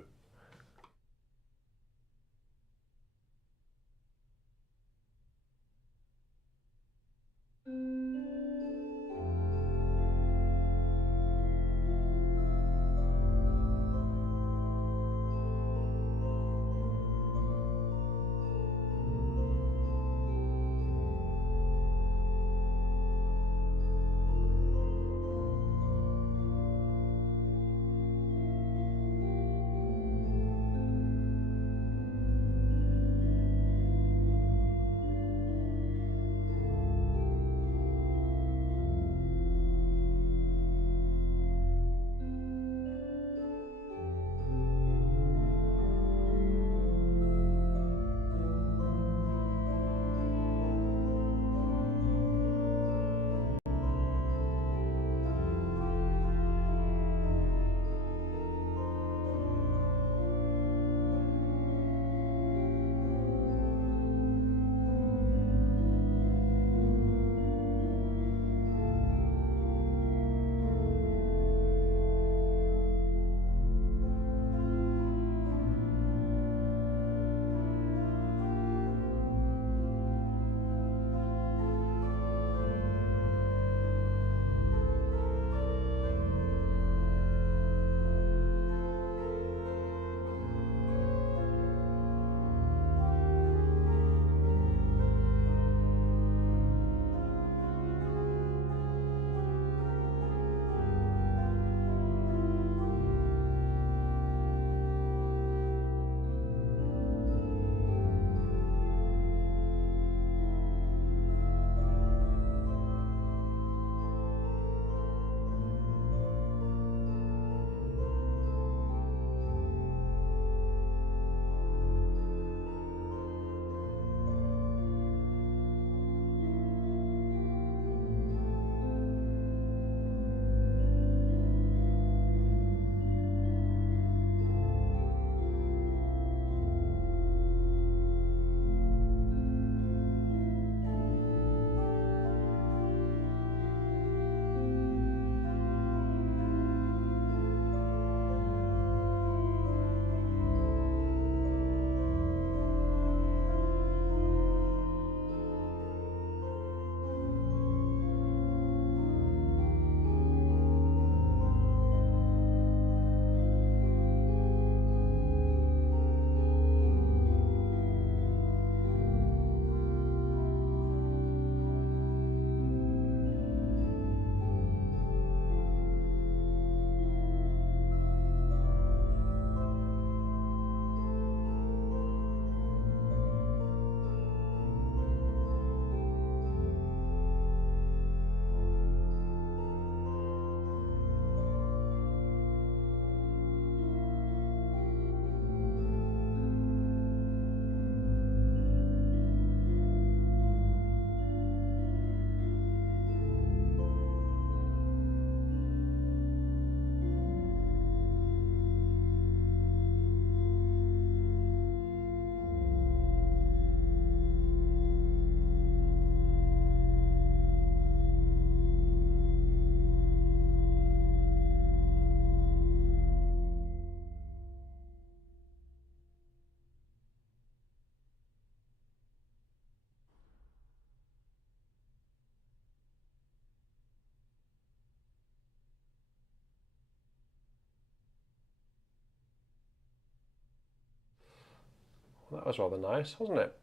Well, that was rather nice, wasn't it?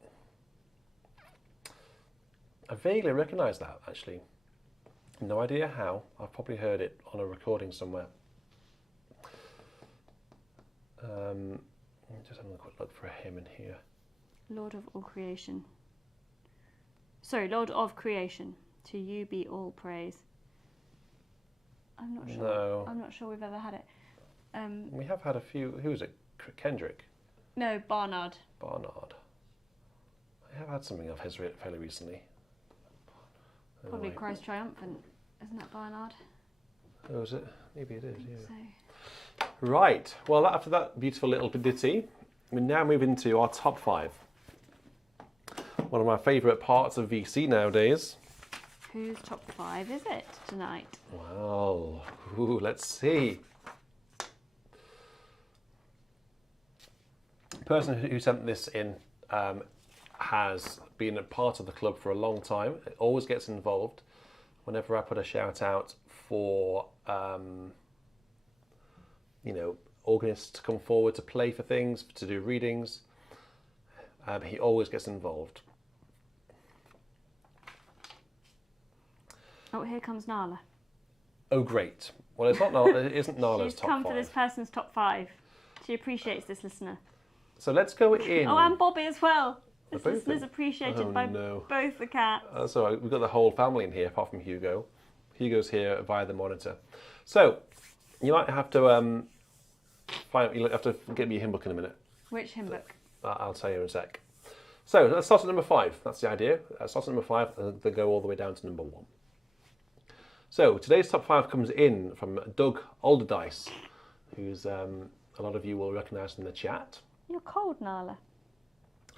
I vaguely recognise that, actually. No idea how. I've probably heard it on a recording somewhere. Just having a quick look for a hymn in here. Lord of all creation. Sorry, Lord of creation. To you be all praise. I'm not sure. No. I'm not sure we've ever had it. We have had a few. Who was it? Kendrick? No, Barnard. Barnard. I have had something of his fairly recently. Probably Anyway. Christ Triumphant. Isn't that Barnard? Oh, is it? Maybe it is, yeah. So. Right. Well, after that beautiful little ditty, we now move into our top 5. One of my favourite parts of VC nowadays. Whose top 5 is it tonight? Well, let's see. The person who sent this in has been a part of the club for a long time. It always gets involved whenever I put a shout out for, organists to come forward to play for things, to do readings. He always gets involved. Oh, here comes Nala. Oh, great. Well, it's not Nala, it isn't Nala's She's top come 5. for this person's top 5. She appreciates this listener. So let's go in. Oh, and Bobby as well. This both listener's of them? appreciated Oh, by no. both the cats. That's all right. We've got the whole family in here, apart from Hugo. Hugo's here via the monitor. So you might have to you'll have to get me a hymn book in a minute. Which hymn book? I'll tell you in a sec. So let's start at number 5. That's the idea. Start at number 5 and then go all the way down to number 1. So today's top 5 comes in from Doug Alderdice, who's a lot of you will recognise in the chat. You're cold, Nala.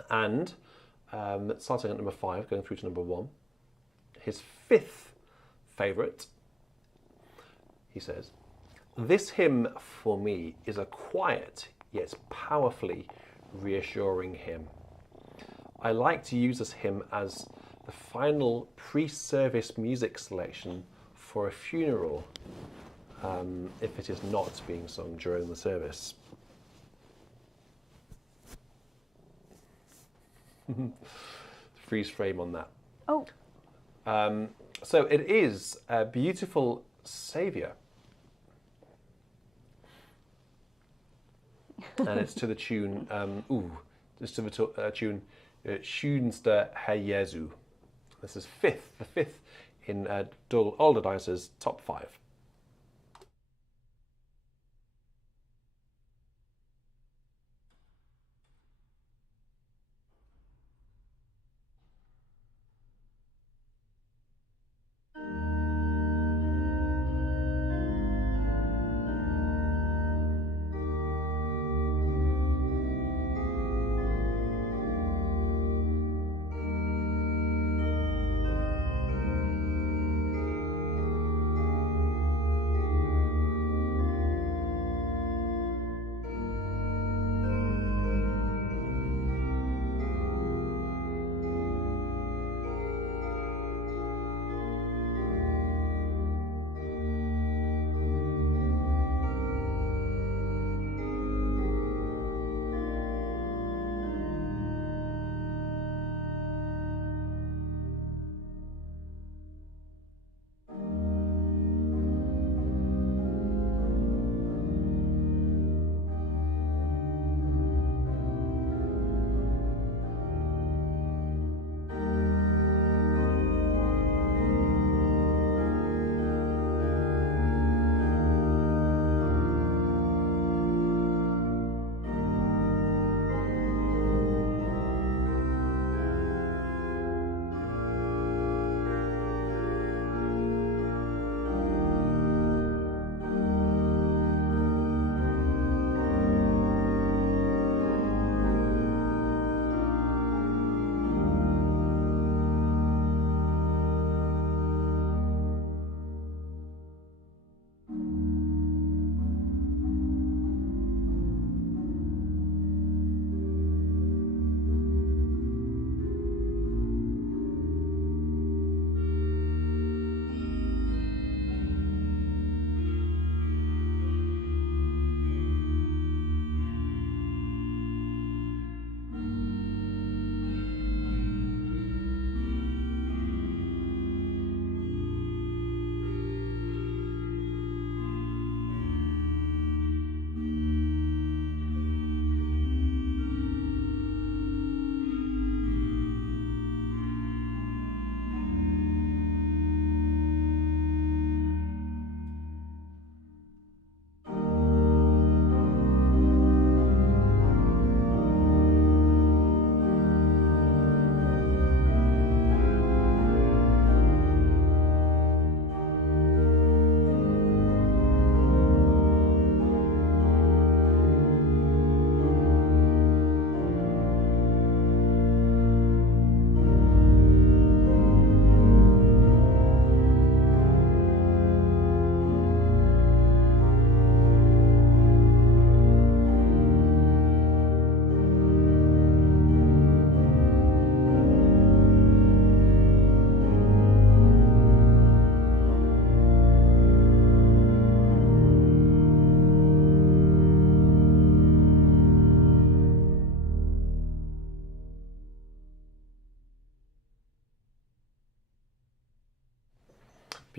And starting at number 5, going through to number 1, his 5th favourite, he says, "This hymn for me is a quiet yet powerfully reassuring hymn. I like to use this hymn as the final pre-service music selection for a funeral, if it is not being sung during the service." Freeze frame on that. Oh. So it is a beautiful Saviour. And it's to the tune, it's to the tune, Schönster Herr Jesu. This is the 5th in Doug Alderdice's top 5.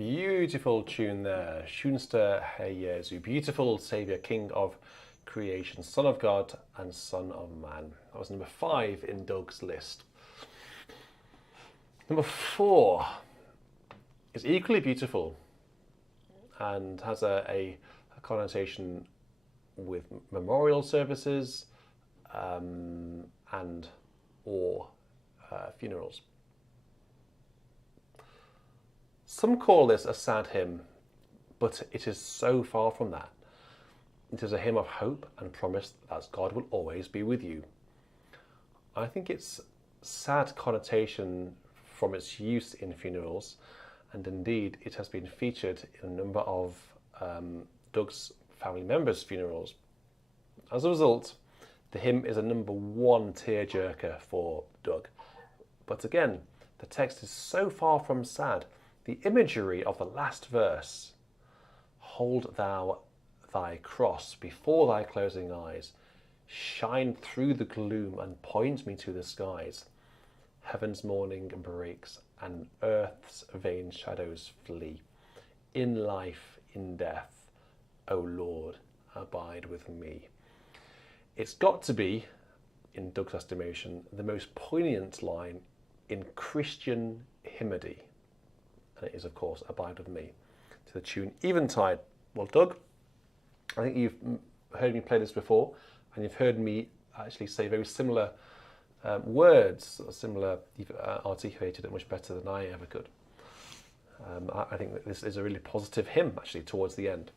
Beautiful tune there. Schönster Herr Jesu. Beautiful Saviour, King of creation, Son of God and Son of Man. That was number 5 in Doug's list. Number 4 is equally beautiful and has a connotation with memorial services and or funerals. Some call this a sad hymn, but it is so far from that. It is a hymn of hope and promise that God will always be with you. I think its sad connotation from its use in funerals, and indeed it has been featured in a number of Doug's family members' funerals. As a result, the hymn is a number 1 tearjerker for Doug. But again, the text is so far from sad. The imagery of the last verse, hold thou thy cross before thy closing eyes, shine through the gloom and point me to the skies. Heaven's morning breaks and earth's vain shadows flee. In life, in death, O Lord, abide with me. It's got to be, in Doug's estimation, the most poignant line in Christian hymnody. And it is, of course, Abide with Me, to the tune Eventide. Well, Doug, I think you've heard me play this before, and you've heard me actually say very similar words, or similar, you've articulated it much better than I ever could. I think that this is a really positive hymn, actually, towards the end,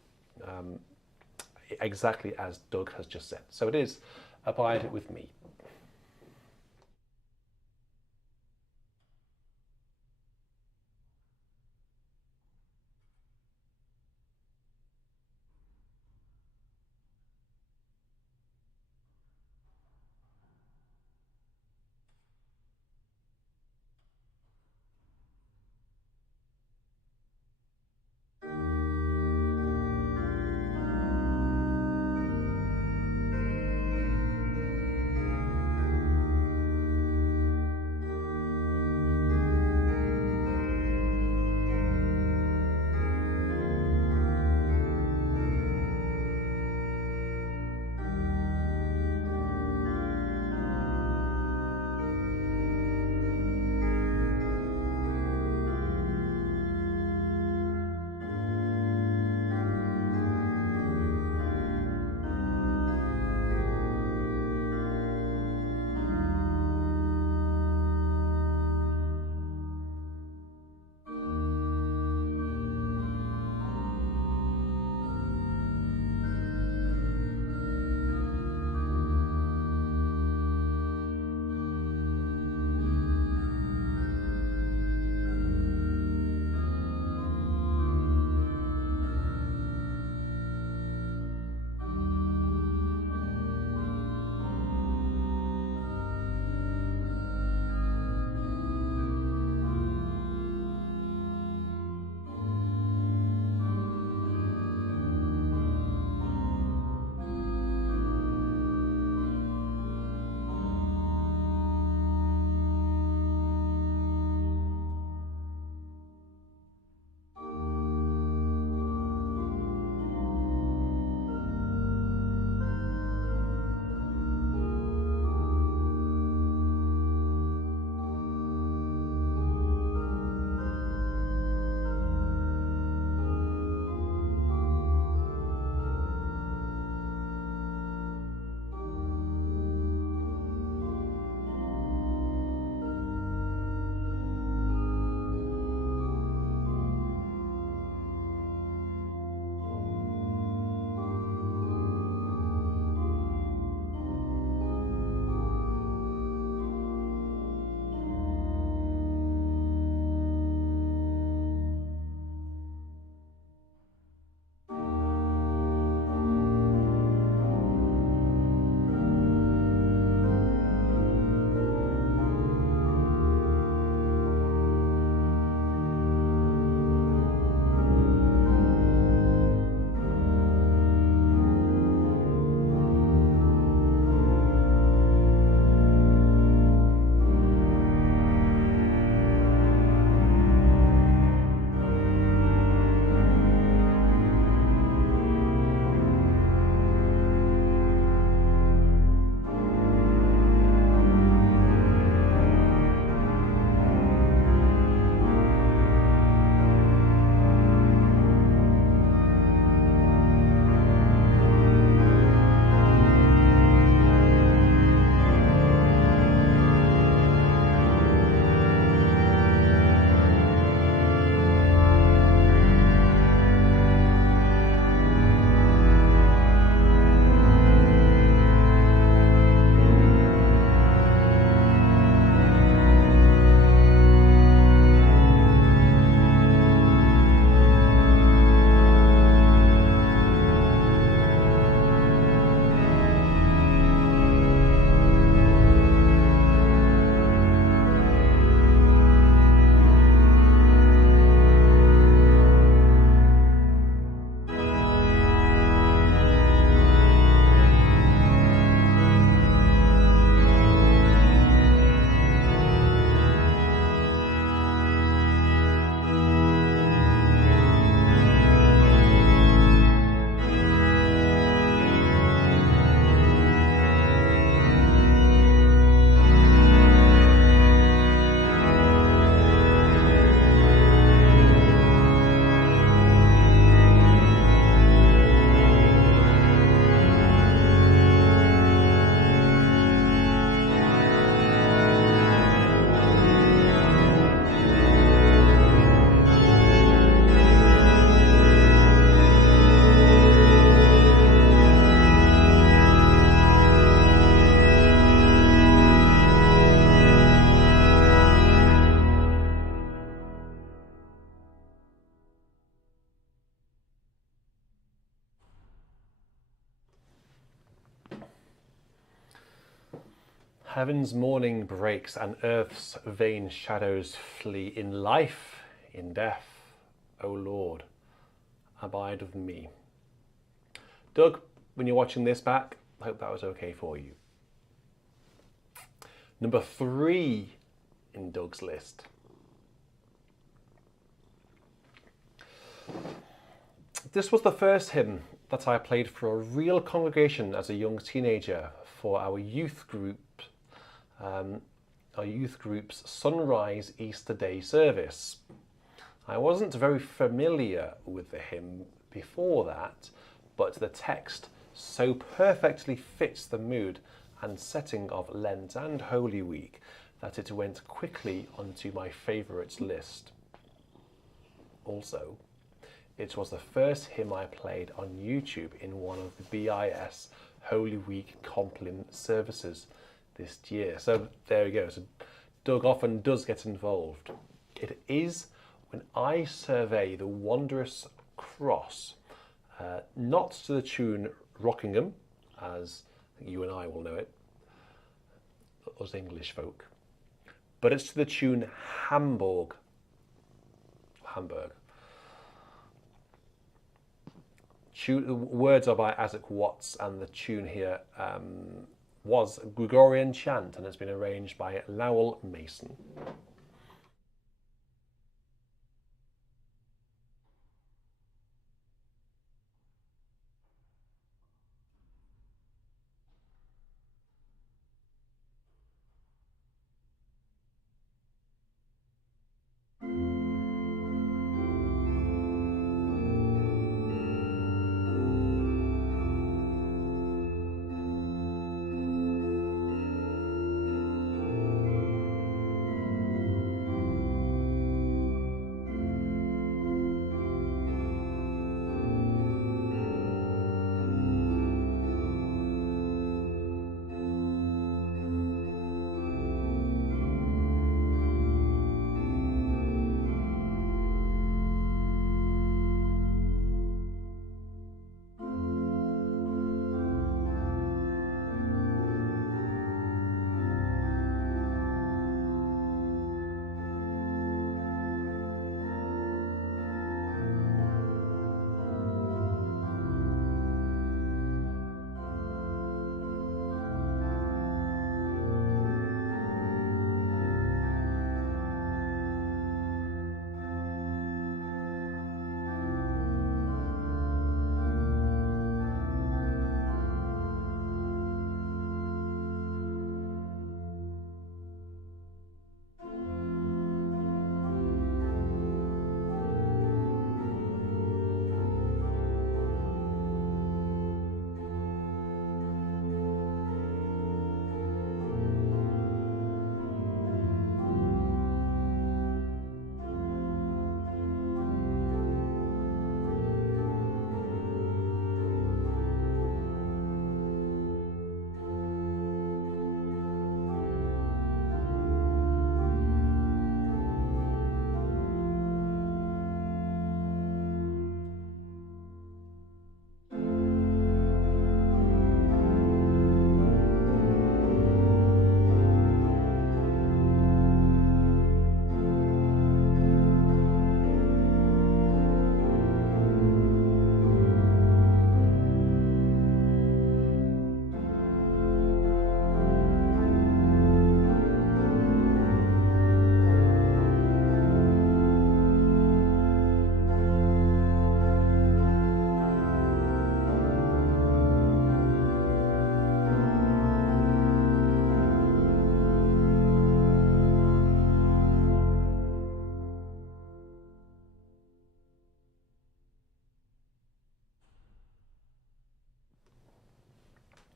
exactly as Doug has just said. So it is Abide with Me. Heaven's morning breaks and earth's vain shadows flee. In life, in death, O Lord, abide with me. Doug, when you're watching this back, I hope that was okay for you. Number 3 in Doug's list. This was the first hymn that I played for a real congregation as a young teenager for our youth group, our youth group's Sunrise Easter Day service. I wasn't very familiar with the hymn before that, but the text so perfectly fits the mood and setting of Lent and Holy Week that it went quickly onto my favourites list. Also, it was the first hymn I played on YouTube in one of the BIS Holy Week compline services this year. So there we go. So Doug often does get involved. It is When I Survey the Wondrous Cross, not to the tune Rockingham, as you and I will know it, us English folk, but it's to the tune Hamburg. The words are by Isaac Watts, and the tune here was Gregorian chant, and it's been arranged by Lowell Mason.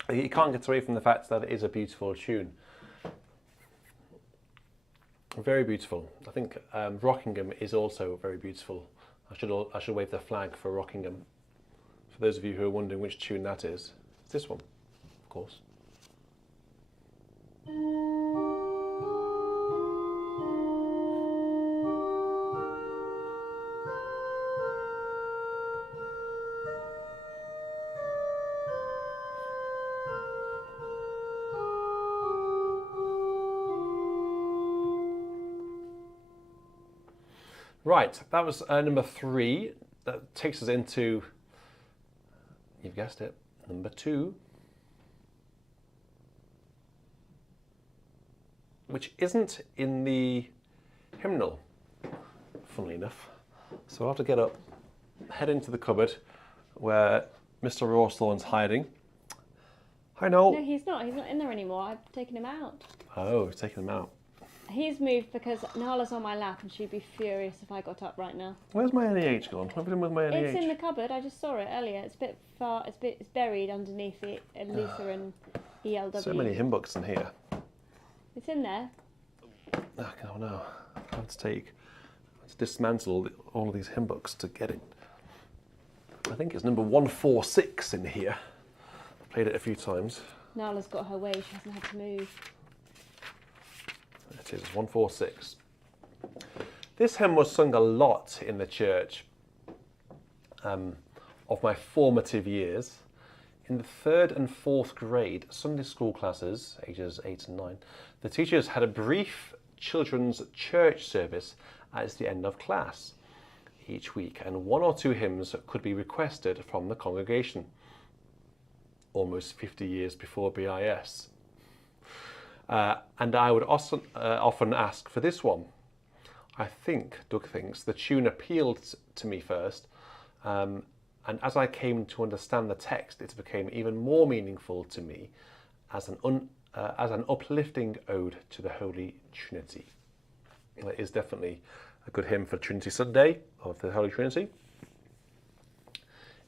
You can't get away from the fact that it is a beautiful tune. Very beautiful. I think Rockingham is also very beautiful. I should wave the flag for Rockingham. For those of you who are wondering which tune that is, it's this one, of course. Right, that was number 3. That takes us into, you've guessed it, number 2, which isn't in the hymnal, funnily enough. So I'll have to get up, head into the cupboard where Mr. Rawsthorne's hiding. Hi, Noel. No, he's not. He's not in there anymore. I've taken him out. Oh, he's taken him out. He's moved because Nala's on my lap and she'd be furious if I got up right now. Where's my NEH gone? What have I done with my NEH? It's in the cupboard. I just saw it earlier. It's a bit far. It's buried underneath the Lutheran ELW. So many hymn books in here. It's in there. Oh no. Let's dismantle all of these hymn books to get it. I think it's number 146 in here. I've played it a few times. Nala's got her way. She hasn't had to move. It is 146. This hymn was sung a lot in the church of my formative years. In the 3rd and 4th grade Sunday school classes, ages 8 and 9, the teachers had a brief children's church service at the end of class each week, and 1 or 2 hymns could be requested from the congregation. Almost 50 years before BIS. And I would often ask for this one. I think, Doug thinks, the tune appealed to me first, and as I came to understand the text, it became even more meaningful to me as an uplifting ode to the Holy Trinity. It is definitely a good hymn for Trinity Sunday, of the Holy Trinity.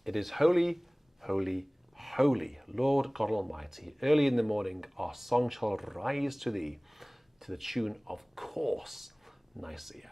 It is holy, holy, holy, Lord God Almighty. Early in the morning our song shall rise to thee, to the tune of course, Nicaea.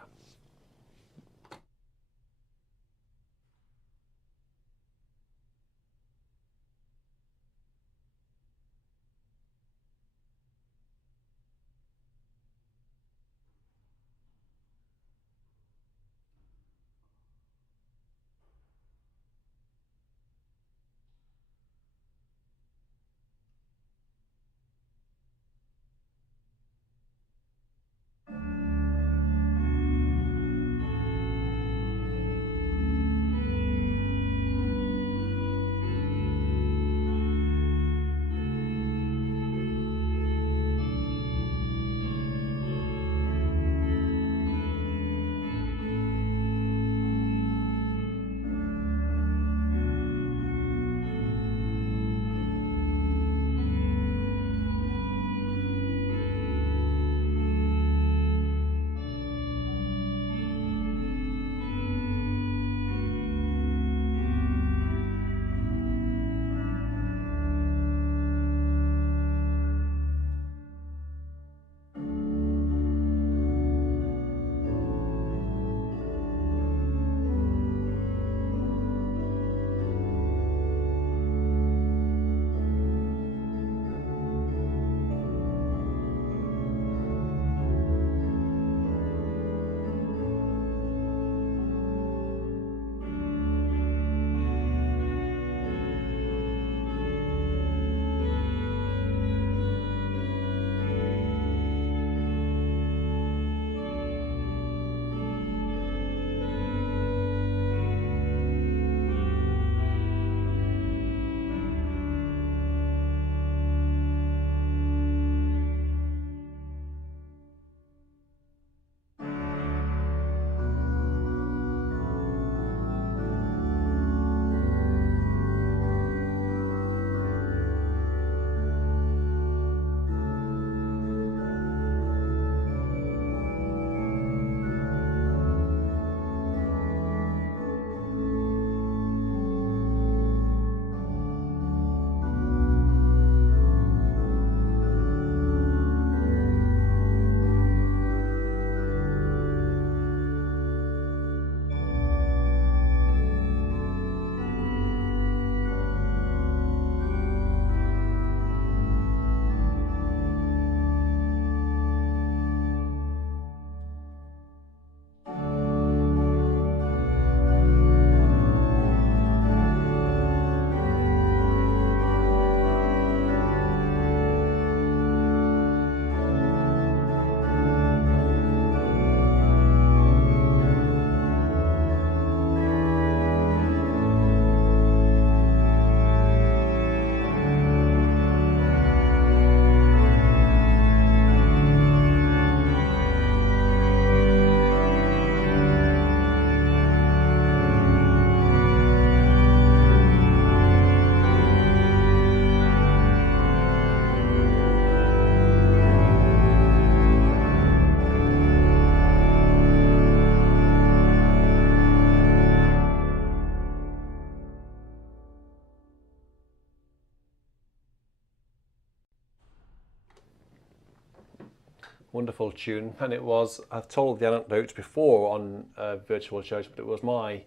wonderful tune, and it was, I've told the anecdote before on Virtual Church, but it was my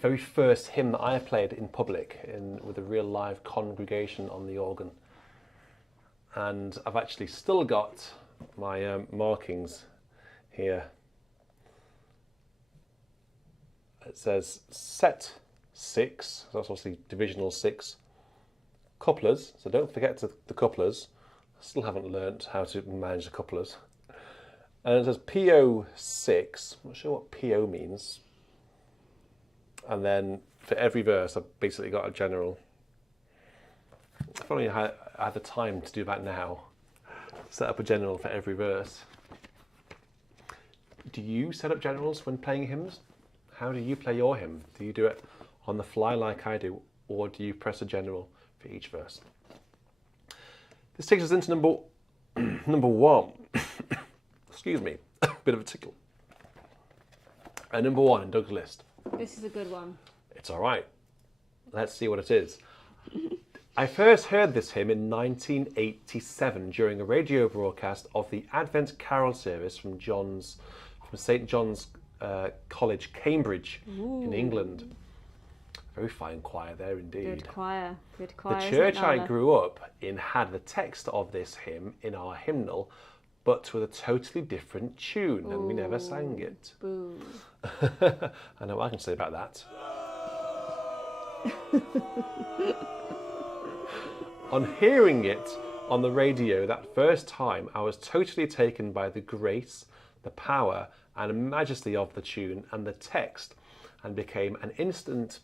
very first hymn that I played in public with a real live congregation on the organ. And I've actually still got my markings here. It says set 6, so that's obviously divisional 6, couplers, so don't forget the couplers. I still haven't learnt how to manage the couplers. And it says PO 6, I'm not sure what PO means. And then for every verse I've basically got a general. If only I had the time to do that now. Set up a general for every verse. Do you set up generals when playing hymns? How do you play your hymn? Do you do it on the fly like I do, or do you press a general for each verse? This takes us into number 1. Excuse me, bit of a tickle. Number 1 in Doug's list. This is a good one. It's all right. Let's see what it is. I first heard this hymn in 1987 during a radio broadcast of the Advent Carol service from St John's College, Cambridge, in England. Very fine choir there indeed. Good choir. Good choir. The church I grew up in had the text of this hymn in our hymnal, but with a totally different tune, and we never sang it. Boo. I know what I can say about that. On hearing it on the radio that first time, I was totally taken by the grace, the power, and majesty of the tune and the text, and became an instant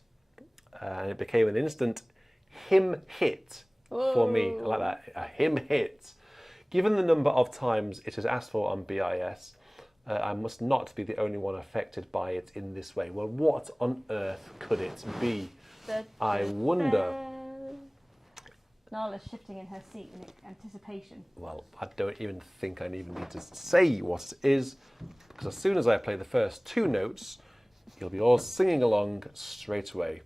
hymn hit for me. I like that, a hymn hit. Given the number of times it is asked for on BIS, I must not be the only one affected by it in this way. Well, what on earth could it be? I wonder. Nala's shifting in her seat in anticipation. Well, I don't even think I even need to say what it is, because as soon as I play the first 2 notes, you'll be all singing along straight away.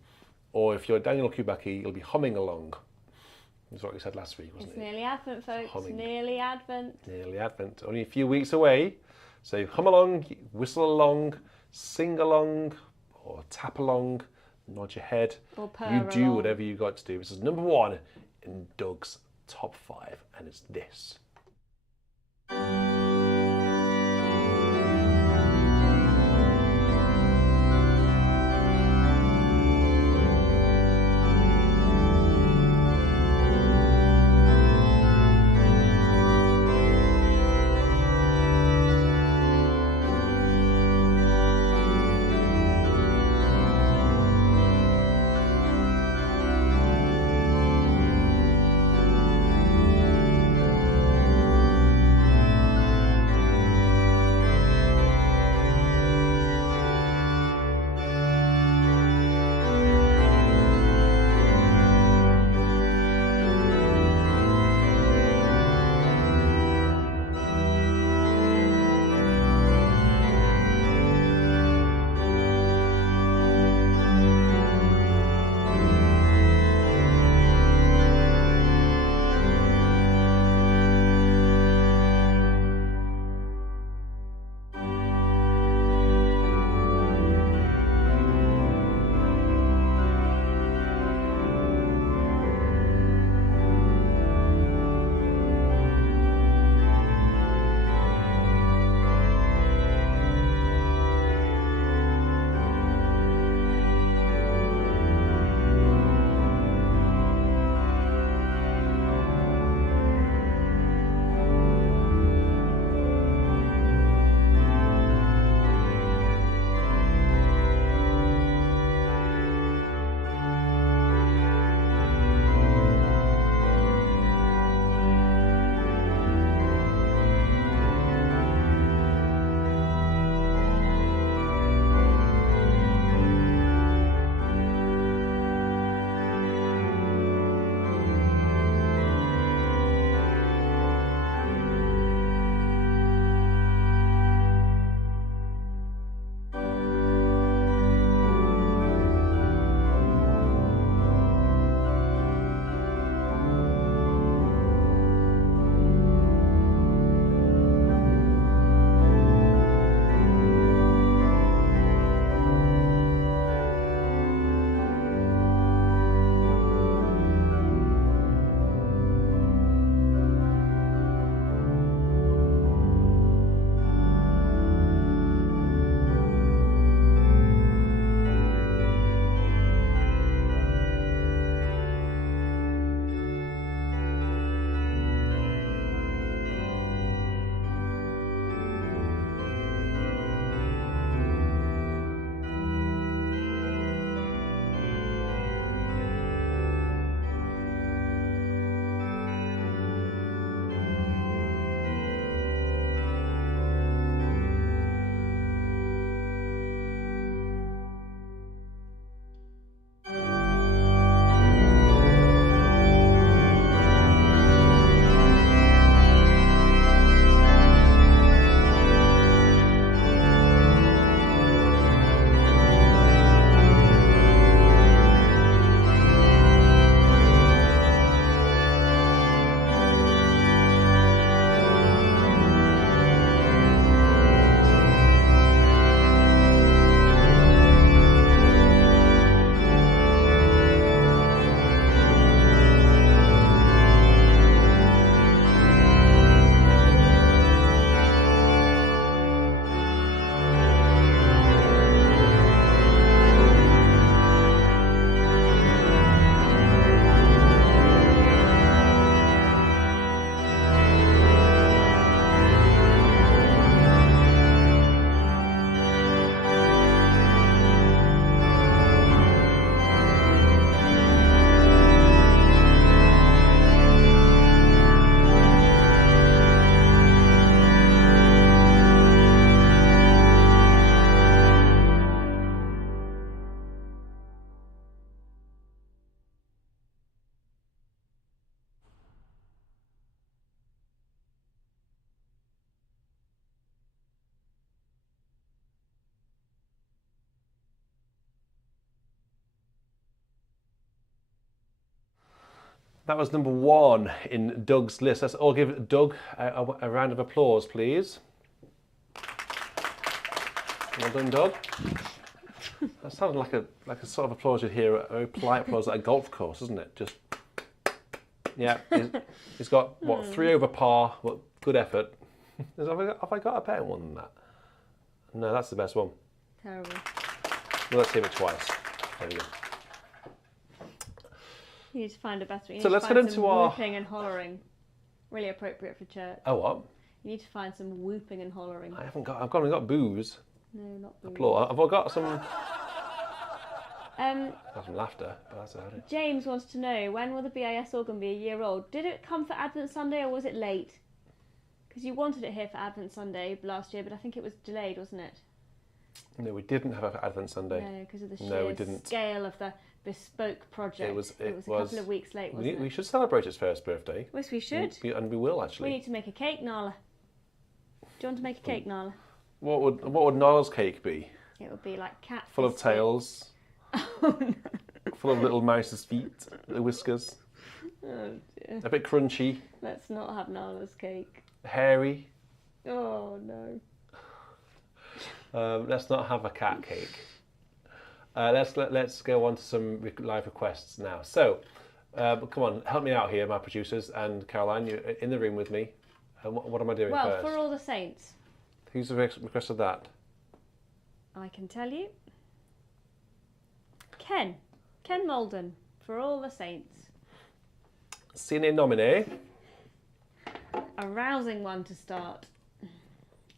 Or if you're Daniel Kubacki, you'll be humming along. That's what we said last week, wasn't it? It's nearly Advent, folks. Humming. Nearly Advent. Nearly Advent. Only a few weeks away. So hum along, whistle along, sing along, or tap along, nod your head. Or purr You do along. whatever you got to do. This is number 1 in Doug's top 5, and it's this. That was number 1 in Doug's list. Let's all give Doug a round of applause, please. Well done, Doug. That sounded like a sort of applause you'd hear, a very polite applause at a golf course, isn't it? Just, yeah. He's got, what, 3 over par, what, good effort. Have I got a better one than that? No, that's the best one. Terrible. Well, let's hear it twice. There we go. You need to find a better. You So need let's to get find into some our... whooping and hollering. Really appropriate for church. Oh, what? You need to find some whooping and hollering. I've only got booze. No, not booze. Applause. Have I got some... Um, Got some laughter, but that's about it. James wants to know, when will the BIS organ be a year old? Did it come for Advent Sunday or was it late? Because you wanted it here for Advent Sunday last year, but I think it was delayed, wasn't it? No, we didn't have an Advent Sunday. No, because of the No, we sheer didn't. scale of the bespoke project. It was a couple of weeks late, wasn't it? We should celebrate his first birthday. Yes, we should. And we will, We actually. need to make a cake, Nala. Do you want to make a cake, Nala? What would Niall's cake be? It would be like cat Full of biscuit. tails. Oh, no. Full of little mouse's feet, the whiskers. Oh, dear. A bit crunchy. Let's not have Nala's cake. Hairy. Oh, no. Let's not have a cat cake. Let's go on to some live requests now. So, come on, help me out here, my producers, and Caroline, you're in the room with me. What am I doing Well, first? for all the saints, Who's requested that? I can tell you. Ken Molden, for all the saints. Sine nomine. A rousing one to start.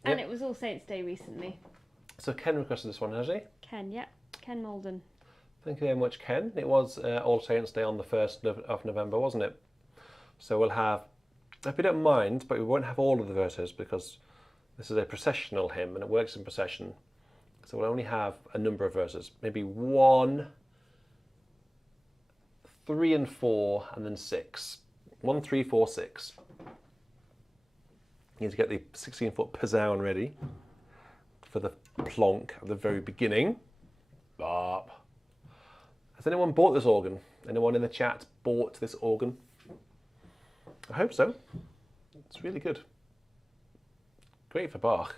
And it was All Saints Day recently. So Ken requested this one, has he? Ken Molden. Thank you very much, Ken. It was All Saints Day on the 1st of November, wasn't it? So we'll have, if you don't mind, but we won't have all of the verses because this is a processional hymn and it works in procession. So we'll only have a number of verses, maybe 1, 3 and 4, and then 6. 1, 3, 4, 6. You need to get the 16-foot pizzoun ready for the plonk at the very beginning. Bop. Has anyone bought this organ? Anyone in the chat bought this organ? I hope so. It's really good. Great for Bach.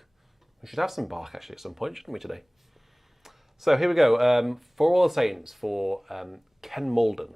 We should have some Bach actually at some point, shouldn't we, today? So here we go. For All the Saints, for Ken Molden.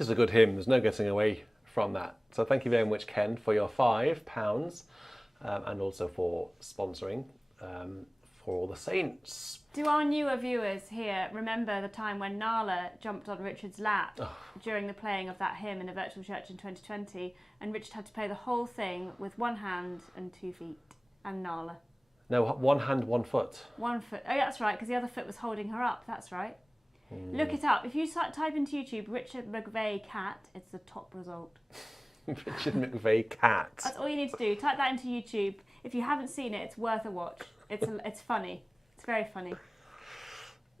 This is a good hymn. There's no getting away from that. So thank you very much, Ken, for your £5 and also for sponsoring for all the saints. Do our newer viewers here remember the time when Nala jumped on Richard's lap during the playing of that hymn in a virtual church in 2020, and Richard had to play the whole thing with one hand and 2 feet, and Nala? No, one hand, 1 foot. 1 foot. Oh, that's right, because the other foot was holding her up. That's right. Look it up. If you type into YouTube Richard McVeigh cat, it's the top result. Richard McVeigh cat. That's all you need to do. Type that into YouTube. If you haven't seen it, it's worth a watch. It's funny. It's very funny.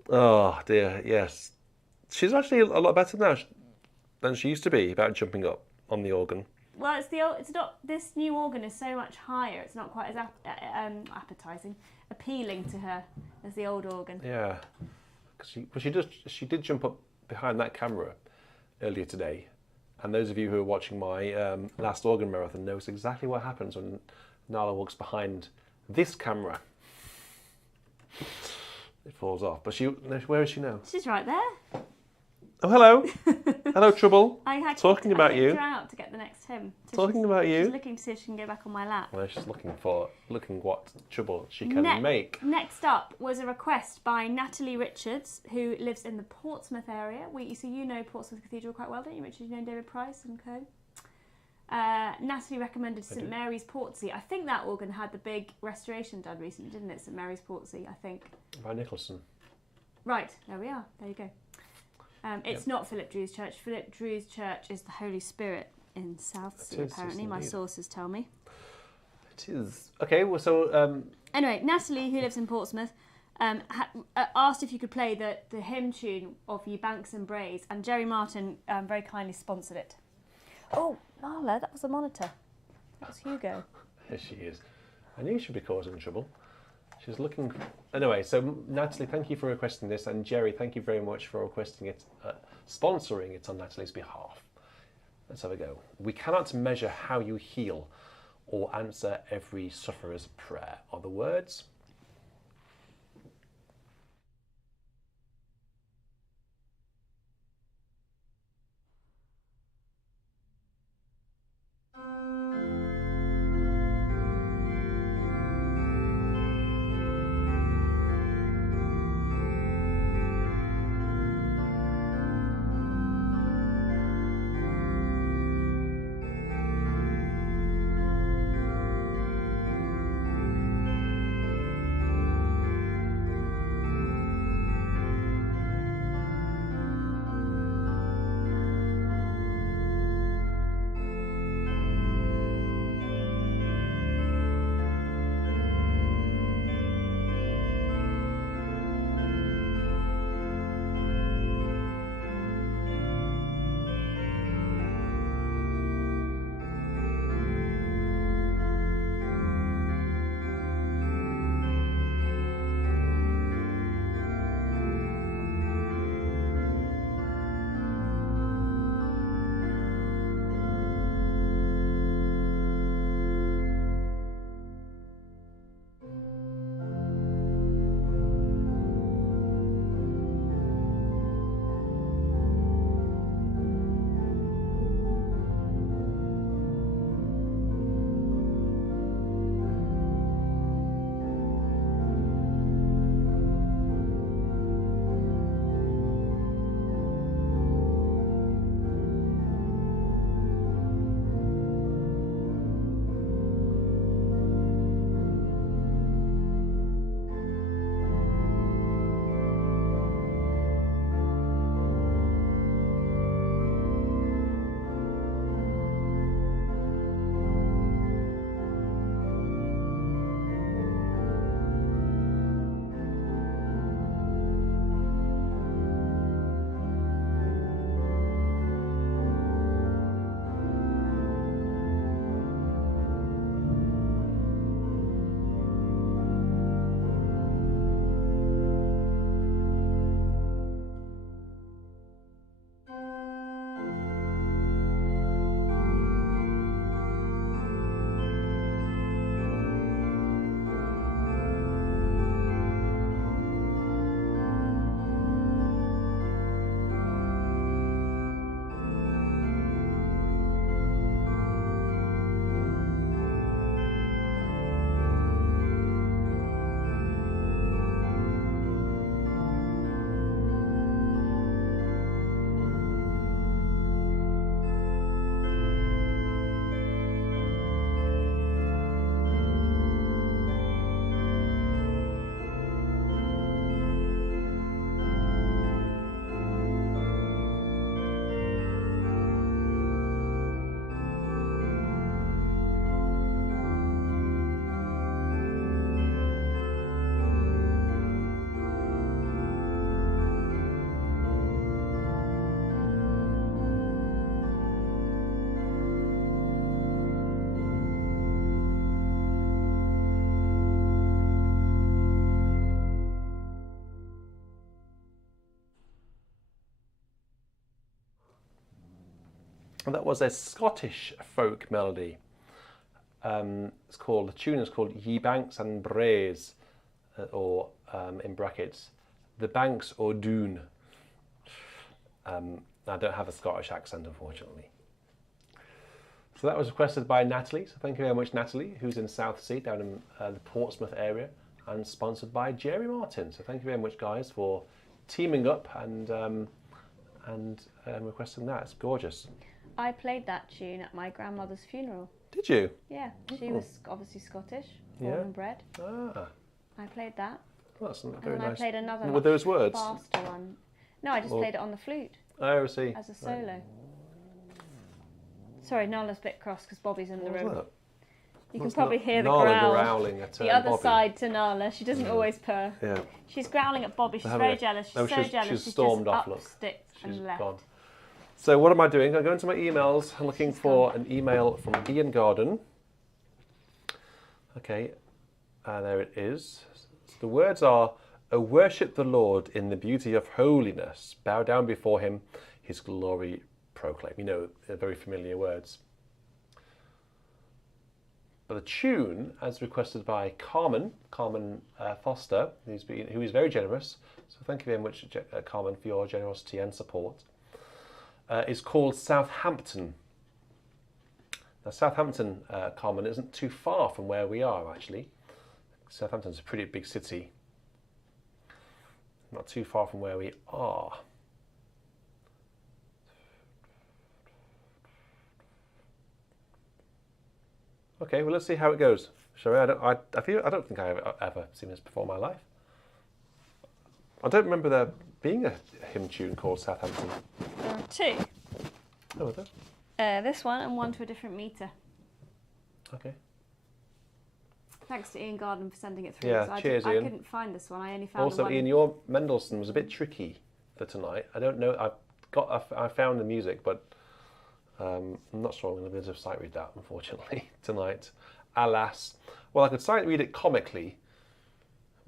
Oh dear, yes. She's actually a lot better now than she used to be about jumping up on the organ. Well, it's not. This new organ is so much higher. It's not quite as appetising, appealing to her as the old organ. Yeah, because she did jump up behind that camera earlier today, and those of you who are watching my last organ marathon knows exactly what happens when Nala walks behind this camera. It falls off. But where is she now? She's right there. Oh, hello. Hello, Trouble. Talking about you. I her out to get the next hymn. Talking about you. She's looking to see if she can go back on my lap. Well, she's looking what trouble she can make. Next up was a request by Natalie Richards, who lives in the Portsmouth area. So you know Portsmouth Cathedral quite well, don't you, Richard? You know David Price and co. Natalie recommended St Mary's Portsea. I think that organ had the big restoration done recently, didn't it? St Mary's Portsea, I think. By Nicholson. Right, there we are. There you go. It's not Philip Drew's church. Philip Drew's church is the Holy Spirit in Southsea, apparently. My sources tell me. It is. Okay, well, so... Anyway, Natalie, who lives in Portsmouth, asked if you could play the hymn tune of Ye Banks and Braes, and Jerry Martin very kindly sponsored it. Oh, Nala, that was a monitor. That was Hugo. There she is. I knew she'd be causing trouble. She's looking... Anyway, so Natalie, thank you for requesting this, and Jerry, thank you very much for requesting it, sponsoring it on Natalie's behalf. Let's have a go. We cannot measure how you heal or answer every sufferer's prayer, are the words. And that was a Scottish folk melody. The tune is called Ye Banks and Braes, or in brackets, The Banks o' Doon. I don't have a Scottish accent, unfortunately. So that was requested by Natalie. So thank you very much, Natalie, who's in Southsea, down in the Portsmouth area, and sponsored by Jerry Martin. So thank you very much, guys, for teaming up and requesting that. It's gorgeous. I played that tune at my grandmother's funeral. Did you? Yeah, she was obviously Scottish, born and bred. Ah. I played that. Well, that's very And then nice. I played another With those words? faster one. No, I just played it on the flute. Oh, I see. As a solo. Right. Sorry, Nala's a bit cross because Bobby's in the room. You can probably hear the growl. Growling at the other Bobby. Side to Nala. She doesn't always purr. Yeah. She's growling at Bobby. She's very jealous. She's so jealous. She's stormed just off. Look, stick she's and left. gone. So what am I doing? I'm going to my emails. I'm looking for an email from Ian Garden. Okay, there it is. So the words are, "O worship the Lord in the beauty of holiness. Bow down before him, his glory proclaim." You know, they're very familiar words. But the tune, as requested by Carmen Foster, who is very generous, so thank you very much, Carmen, for your generosity and support, is called Southampton. Now, Southampton, Carmen, isn't too far from where we are, actually. Southampton's a pretty big city. Not too far from where we are. Okay, well, let's see how it goes. Shall we? I don't think I've ever seen this before in my life. I don't remember there being a hymn tune called Southampton. There are two. Oh, is there? This one and one to a different meter. Okay. Thanks to Ian Garden for sending it through. Yeah, cheers, Ian. I couldn't find this one. I only found Also, one. Ian, your Mendelssohn was a bit tricky for tonight. I don't know. I found the music, but I'm not sure I'm going to be able to sight read that, unfortunately, tonight. Alas. Well, I could sight read it comically,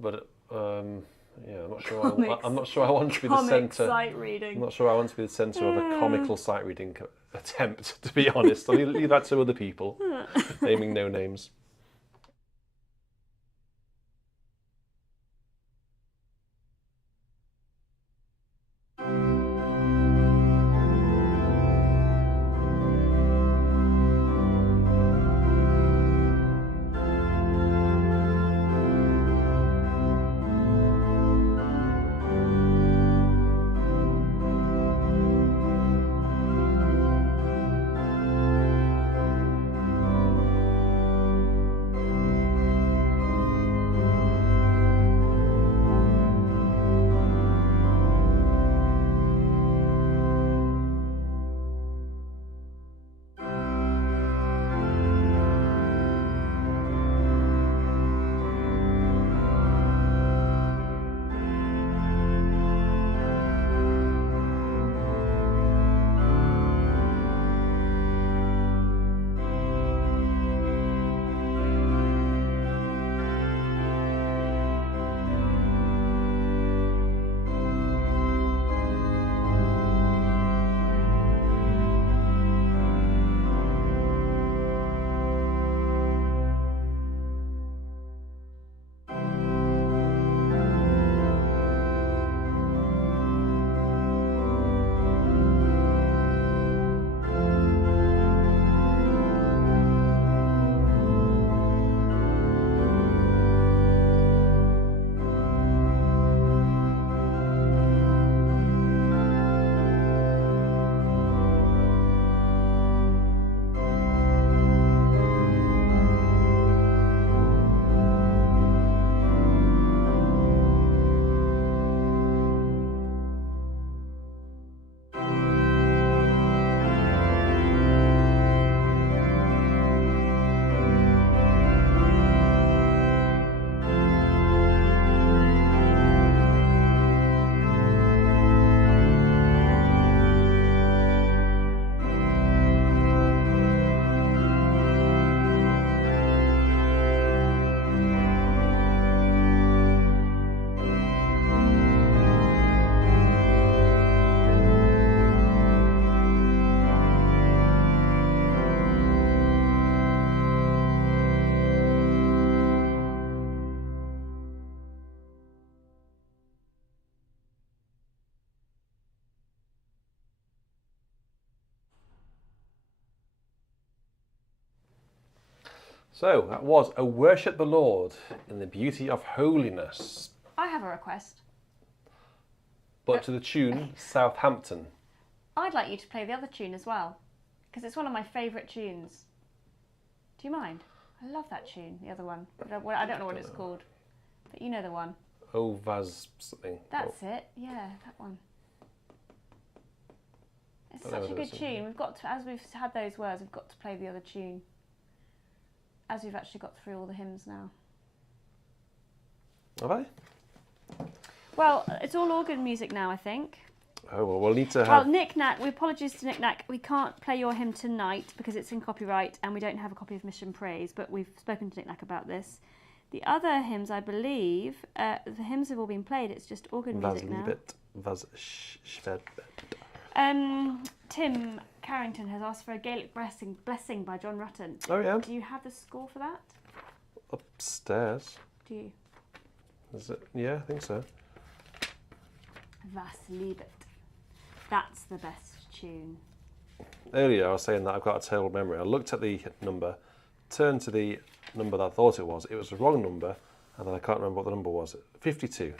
but yeah, I'm not sure I want to be the centre. Sight reading. I'm not sure I want to be the centre of a comical sight reading attempt, to be honest. I'll leave that to other people, naming no names. So that was "O Worship the Lord in the Beauty of Holiness," I have a request. but to the tune Southampton. I'd like you to play the other tune as well, because it's one of my favourite tunes. Do you mind? I love that tune, the other one. I don't know what it's called, but you know the one. Oh, Vaz something. That's it, yeah, that one. It's such a good tune. We've got to, as we've had those words, we've got to play the other tune. As we've actually got through all the hymns now. Have I? Well, it's all organ music now, I think. Oh, well, we'll need to have... Well, Nick Knack, we apologies to Nick Knack. We can't play your hymn tonight because it's in copyright and we don't have a copy of Mission Praise, but we've spoken to Nick Knack about this. The other hymns, I believe, the hymns have all been played. It's just organ music now. Lebet Was Schwebet. Tim Carrington has asked for a Gaelic blessing by John Rutten. Oh, yeah. Do you have the score for that? Upstairs. Do you? Is it? Yeah, I think so. Was Schwebet. That's the best tune. Earlier I was saying that I've got a terrible memory. I looked at the number, turned to the number that I thought it was the wrong number, and then I can't remember what the number was. 52.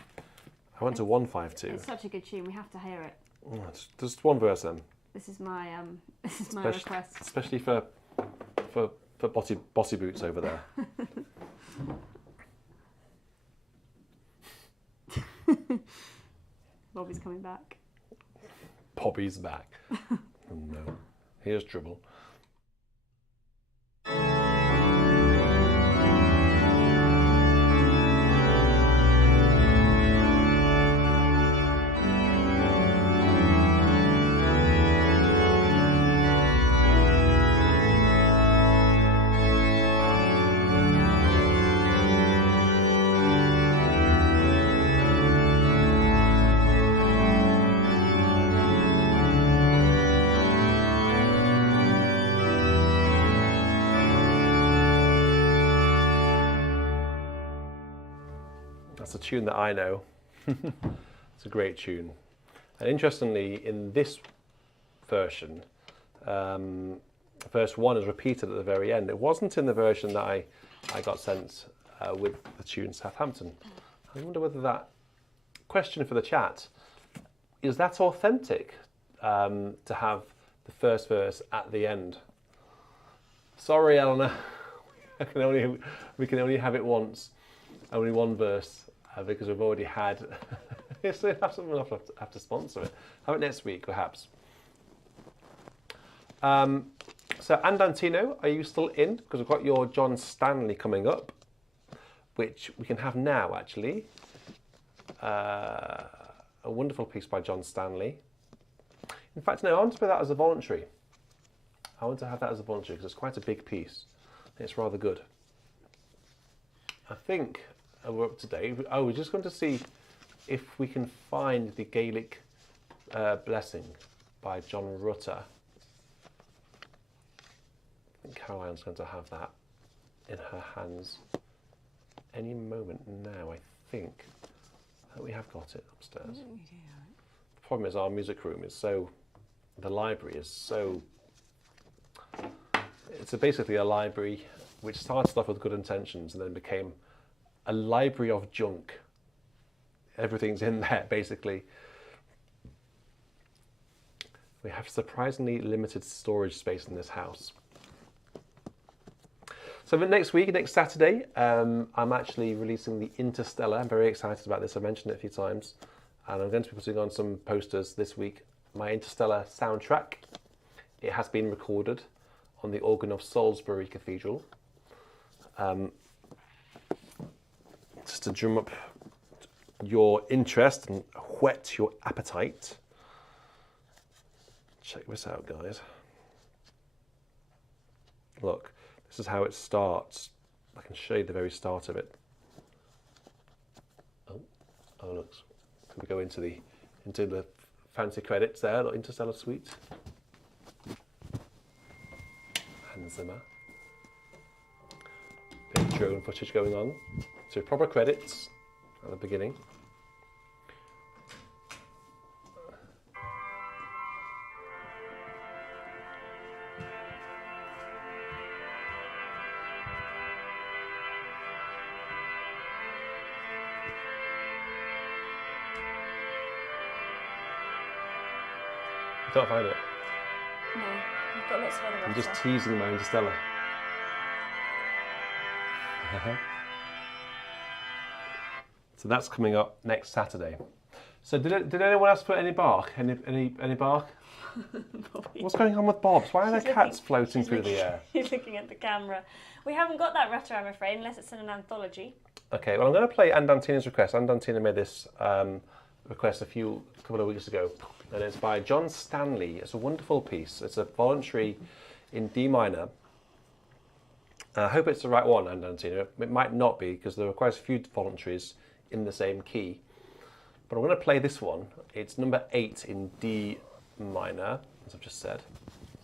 I went to 152. It's such a good tune, we have to hear it. Oh, just one verse then. This is my request. Especially for bossy boots over there. Bobby's coming back. Bobby's back. Oh, no. Here's trouble. That's a tune that I know. It's a great tune. And interestingly, in this version, verse 1 is repeated at the very end. It wasn't in the version that I got sent with the tune Southampton. I wonder whether that question for the chat, is that authentic to have the first verse at the end? Sorry, Eleanor. We can only have it once. Only one verse, because we've already had... so we'll have to sponsor it. Have it next week, perhaps. So, Andantino, are you still in? Because we've got your John Stanley coming up, which we can have now, actually. A wonderful piece by John Stanley. In fact, no, I want to play that as a voluntary. I want to have that as a voluntary, because it's quite a big piece. It's rather good. I think... we're up to date. Oh, we're just going to see if we can find the Gaelic blessing by John Rutter. I think Caroline's going to have that in her hands any moment now, I think. We have got it upstairs. The problem is our music room is so... The library is so... It's basically a library which started off with good intentions and then became a library of junk. Everything's in there, basically. We have surprisingly limited storage space in this house. So next week, next Saturday, I'm actually releasing the Interstellar. I'm very excited about this. I mentioned it a few times. And I'm going to be putting on some posters this week. My Interstellar soundtrack. It has been recorded on the organ of Salisbury Cathedral. Just to drum up your interest and whet your appetite. Check this out, guys. Look, this is how it starts. I can show you the very start of it. Oh look. Can we go into the fancy credits there, the Interstellar Suite? Hans Zimmer. Bit of drone footage going on. So proper credits at the beginning. Can't find it. No, we've got lots of other I'm stuff. just teasing my Interstellar. So that's coming up next Saturday. So did anyone else put any Bach? Any Bach? What's going on with Bob's? Why are there cats floating through the air? He's looking at the camera. We haven't got that Rutter, I'm afraid, unless it's in an anthology. Okay, well I'm going to play Andantina's request. Andantina made this request a couple of weeks ago, and it's by John Stanley. It's a wonderful piece. It's a voluntary in D minor. I hope it's the right one, Andantina. It might not be, because there are quite a few voluntaries in the same key. But I'm going to play this one. It's number 8 in D minor, as I've just said.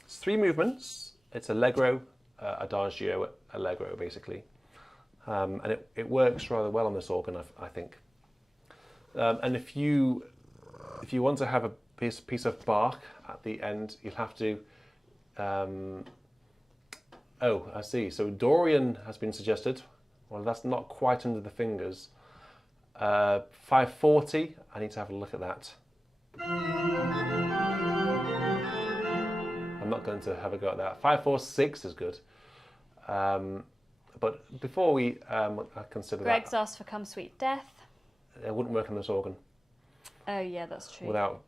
It's 3 movements. It's Allegro, Adagio, Allegro, basically. And it works rather well on this organ, I think. And if you want to have a piece of Bach at the end, you'll have to... oh, I see. So Dorian has been suggested. Well, that's not quite under the fingers. 540, I need to have a look at that. I'm not going to have a go at that. 546 is good. But before we consider Greg's that... asked for Come Sweet Death. It wouldn't work on this organ. Oh yeah, that's true. Without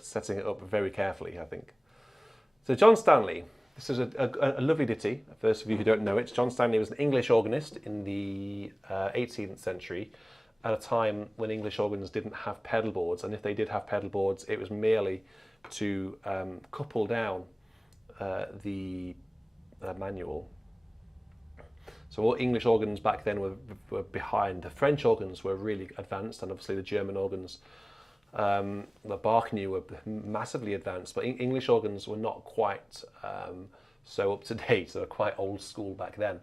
setting it up very carefully, I think. So John Stanley. This is a lovely ditty. For those of you who don't know it, John Stanley was an English organist in the 18th century, at a time when English organs didn't have pedal boards, and if they did have pedal boards, it was merely to couple down the manual. So all English organs back then were behind. The French organs were really advanced, and obviously the German organs that Bach knew were massively advanced, but English organs were not quite so up to date. They were quite old school back then.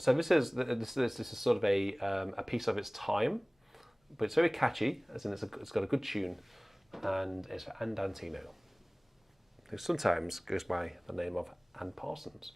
So this is sort of a piece of its time, but it's very catchy, as in it's got a good tune, and it's for Andantino, who sometimes goes by the name of Ann Parsons.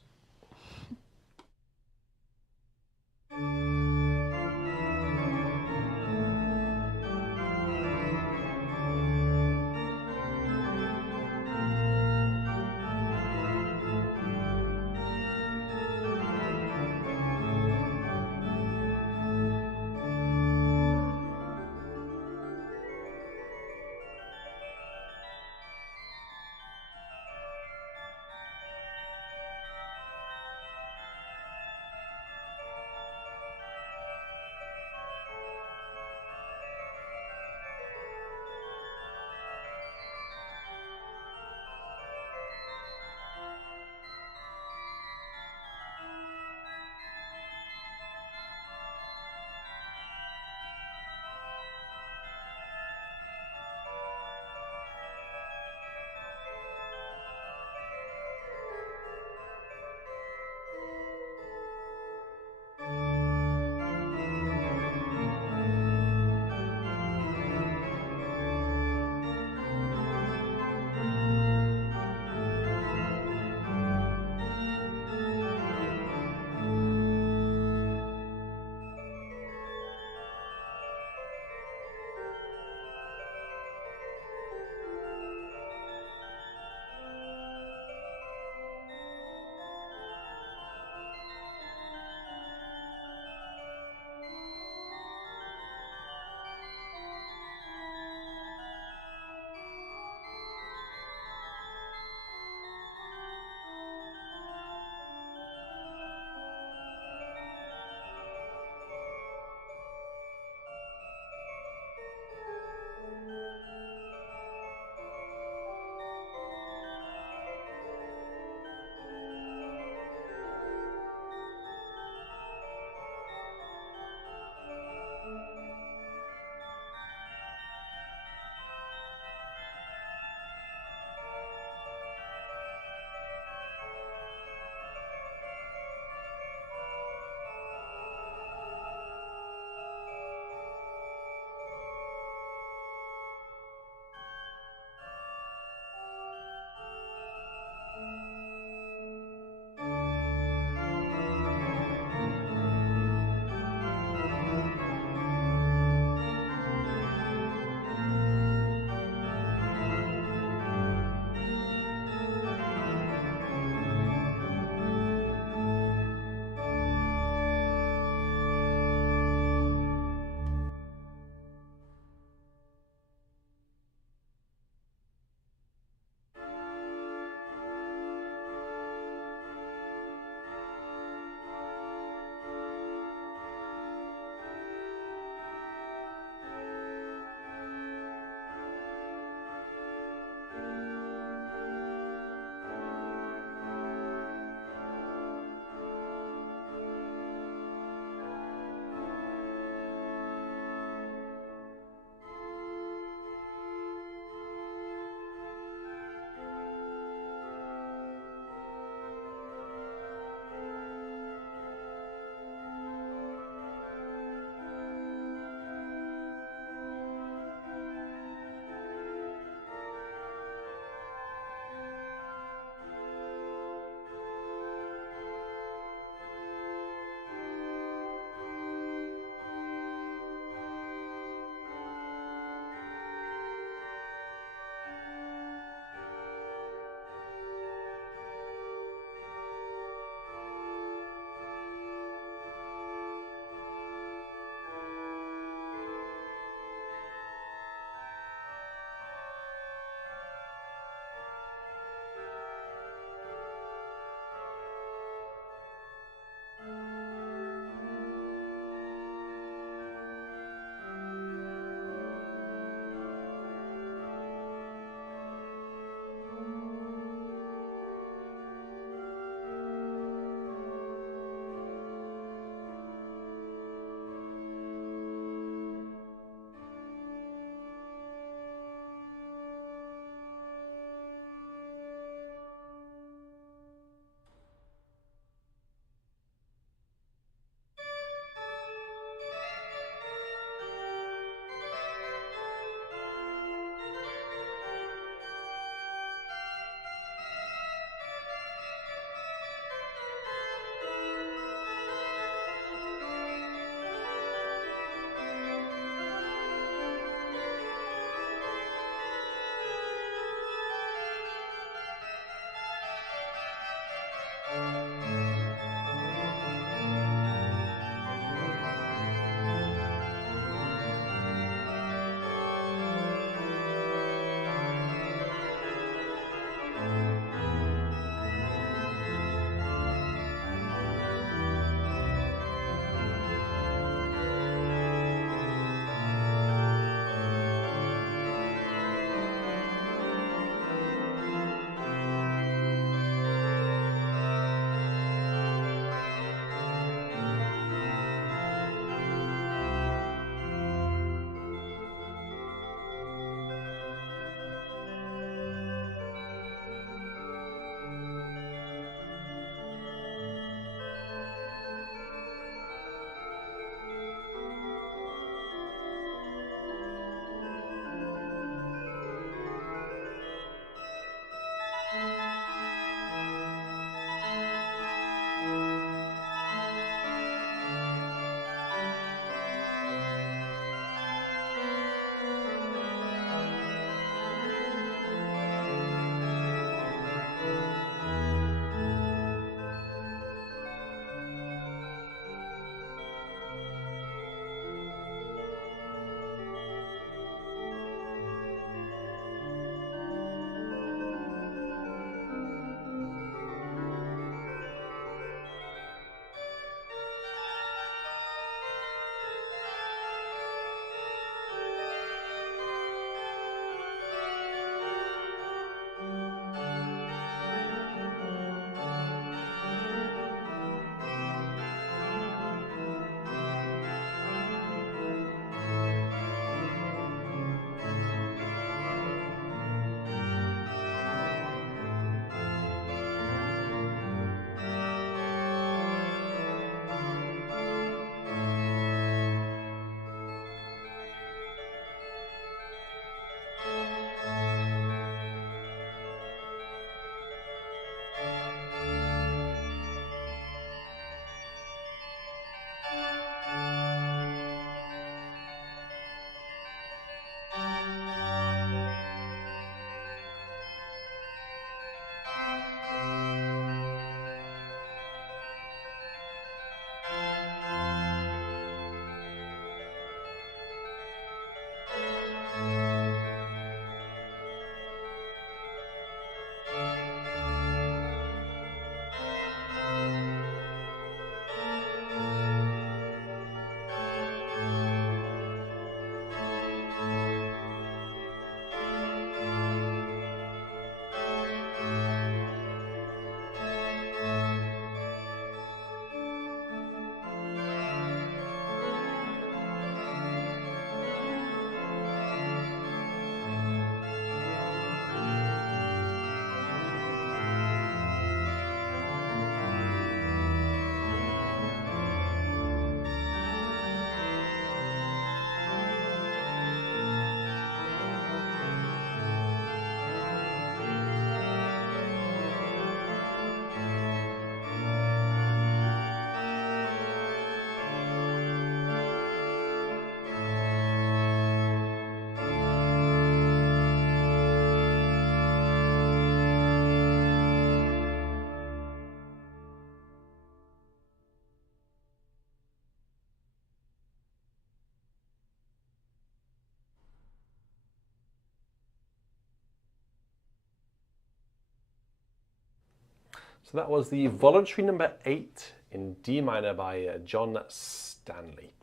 So that was the Voluntary number 8 in D minor by John Stanley.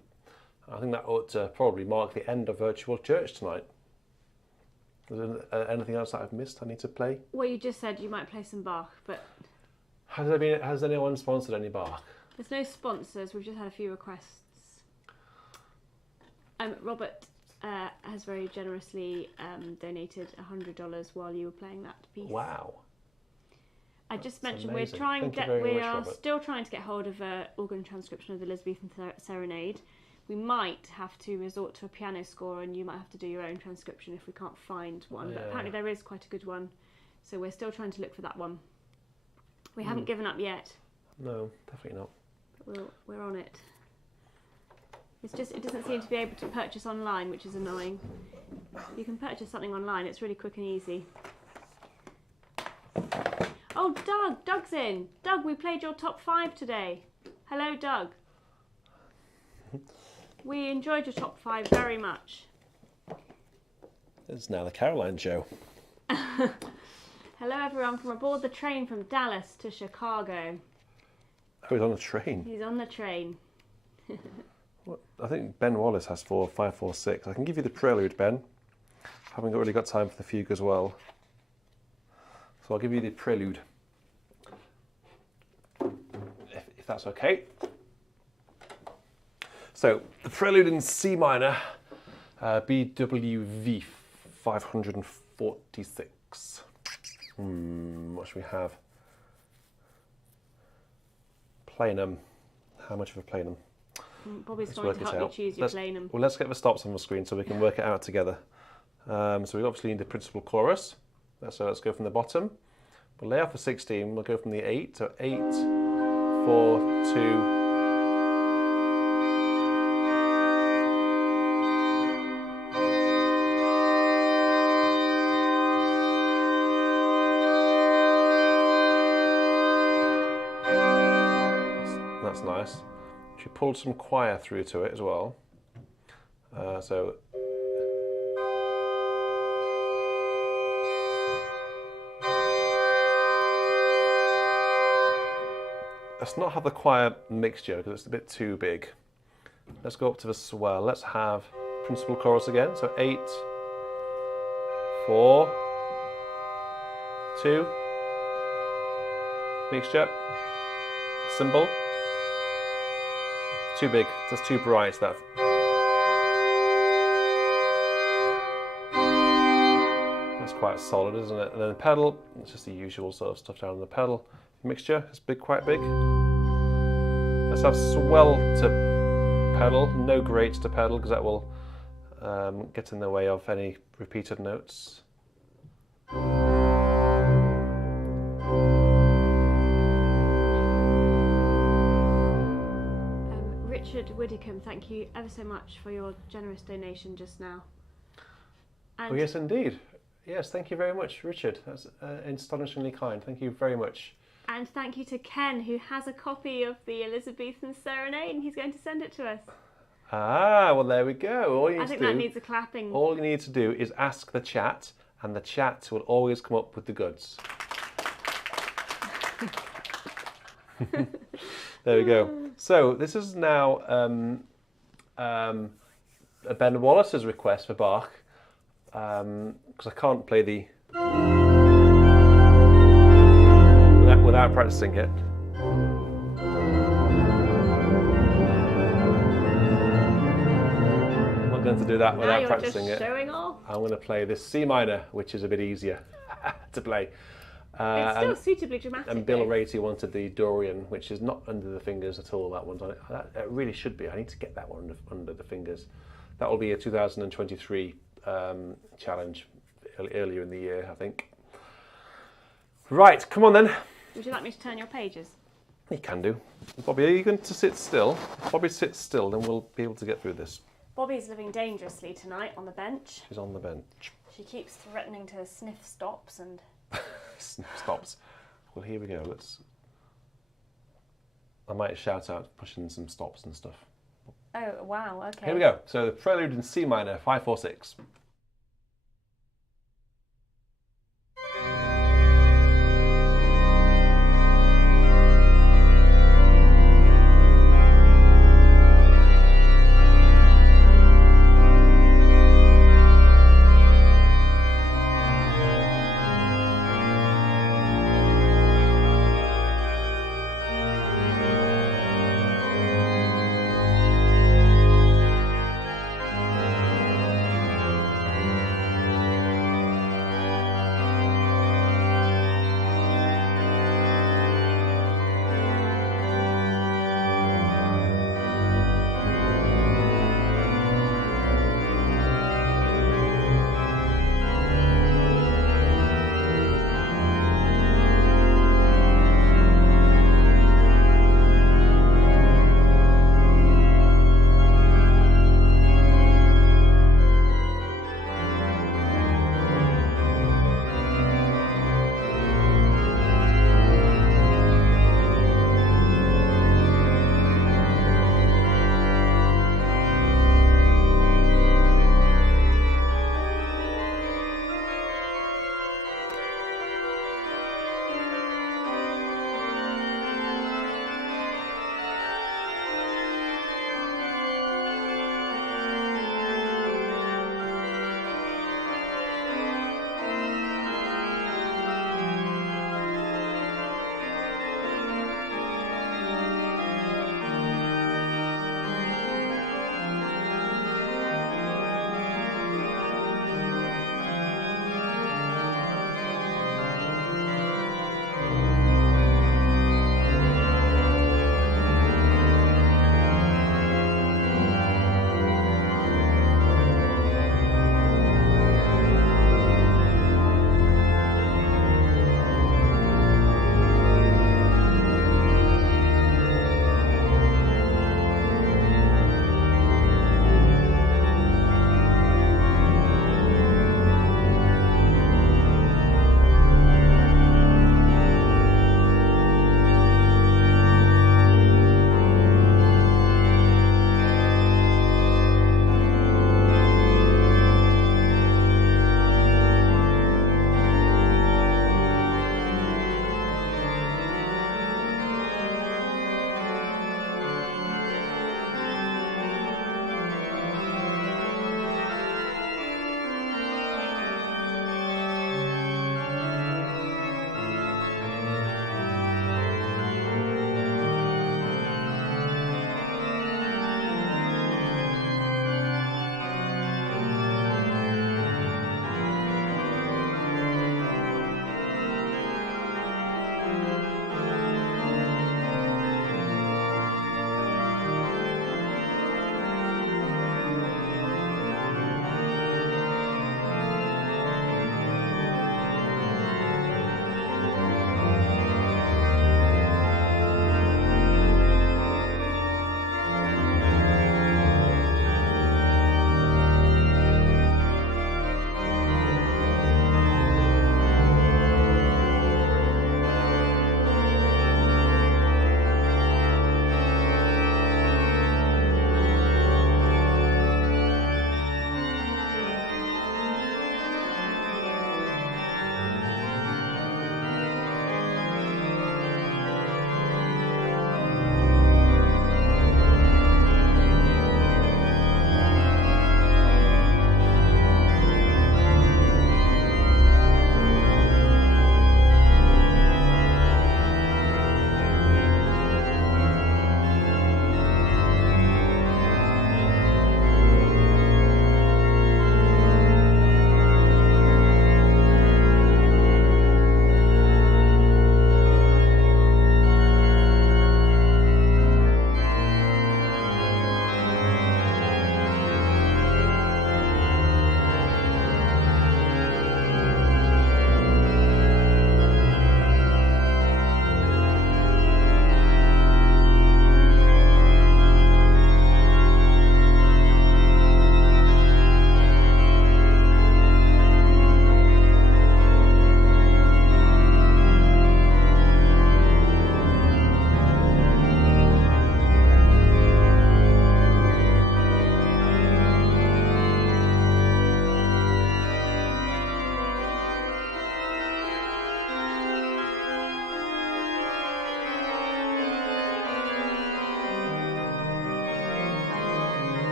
I think that ought to probably mark the end of Virtual Church tonight. Is there anything else that I've missed I need to play? Well, you just said you might play some Bach, but... Has anyone sponsored any Bach? There's no sponsors, we've just had a few requests. Robert has very generously donated $100 while you were playing that piece. Wow. I just That's mentioned amazing. we are still trying to get hold of an organ transcription of the Elizabethan Serenade. We might have to resort to a piano score, and you might have to do your own transcription if we can't find one. But apparently there is quite a good one, so we're still trying to look for that one. We haven't given up yet. No, definitely not. But we're on it. It's just it doesn't seem to be able to purchase online, which is annoying. You can purchase something online; it's really quick and easy. Oh, Doug! Doug's in. Doug, we played your top 5 today. Hello, Doug. We enjoyed your top 5 very much. It's now the Caroline show. Hello, everyone from aboard the train from Dallas to Chicago. Oh, he's on the train. He's on the train. I think Ben Wallace has 546. I can give you the Prelude, Ben. Haven't really got time for the fugue as well. So I'll give you the Prelude. If that's okay. So, the Prelude in C minor, BWV 546. What should we have? Plenum. How much of a plenum? Bobby's going to help you choose your plenum. Well, let's get the stops on the screen so we can work it out together. So we obviously need the principal chorus. So let's go from the bottom. We'll lay off the 16. We'll go from the 8. So 8, 4, 2. That's nice. She pulled some choir through to it as well. So let's not have the choir mixture because it's a bit too big. Let's go up to the swell. Let's have principal chorus again. So 8, 4, 2, mixture, cymbal. Too big, that's too bright. That's quite solid, isn't it? And then the pedal, it's just the usual sort of stuff down on the pedal. Mixture is big, quite big. Let's have swell to pedal, no grates to pedal because that will get in the way of any repeated notes. Richard Widdicombe, thank you ever so much for your generous donation just now. And oh yes, indeed. Yes, thank you very much, Richard. That's astonishingly kind. Thank you very much. And thank you to Ken, who has a copy of the Elizabethan Serenade, and he's going to send it to us. Ah, well there we go. I think that needs a clapping. All you need to do is ask the chat, and the chat will always come up with the goods. There we go. So this is now Ben Wallace's request for Bach, because I can't play the without practicing it. I'm not going to do that without practicing it. Showing off. I'm going to play this C minor, which is a bit easier to play. It's still suitably dramatic. And Bill Ratey wanted the Dorian, which is not under the fingers at all. That one's on it. It really should be. I need to get that one under the fingers. That will be a 2023 challenge earlier in the year, I think. Right, come on then. Would you like me to turn your pages? You can do. Bobby, are you going to sit still? If Bobby sits still, then we'll be able to get through this. Bobby's living dangerously tonight on the bench. She's on the bench. She keeps threatening to sniff stops and... Stops. Well, here we go. I might shout out pushing some stops and stuff. Oh, wow, okay. Here we go. So the Prelude in C minor, 546.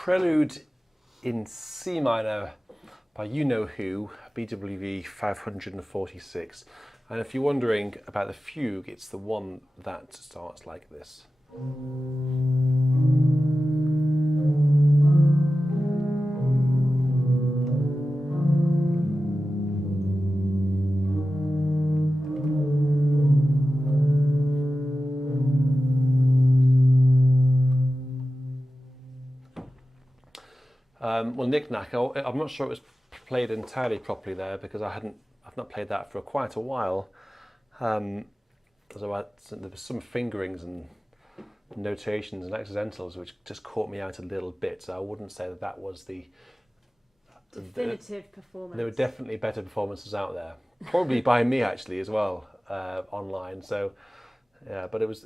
Prelude in C minor by you know who, BWV 546. And if you're wondering about the fugue, it's the one that starts like this. Well, Knick-Knack, I'm not sure it was played entirely properly there because I've not played that for quite a while. There were some fingerings and notations and accidentals which just caught me out a little bit. So I wouldn't say that was the definitive performance. There were definitely better performances out there, probably by me actually as well, online. So yeah, but it was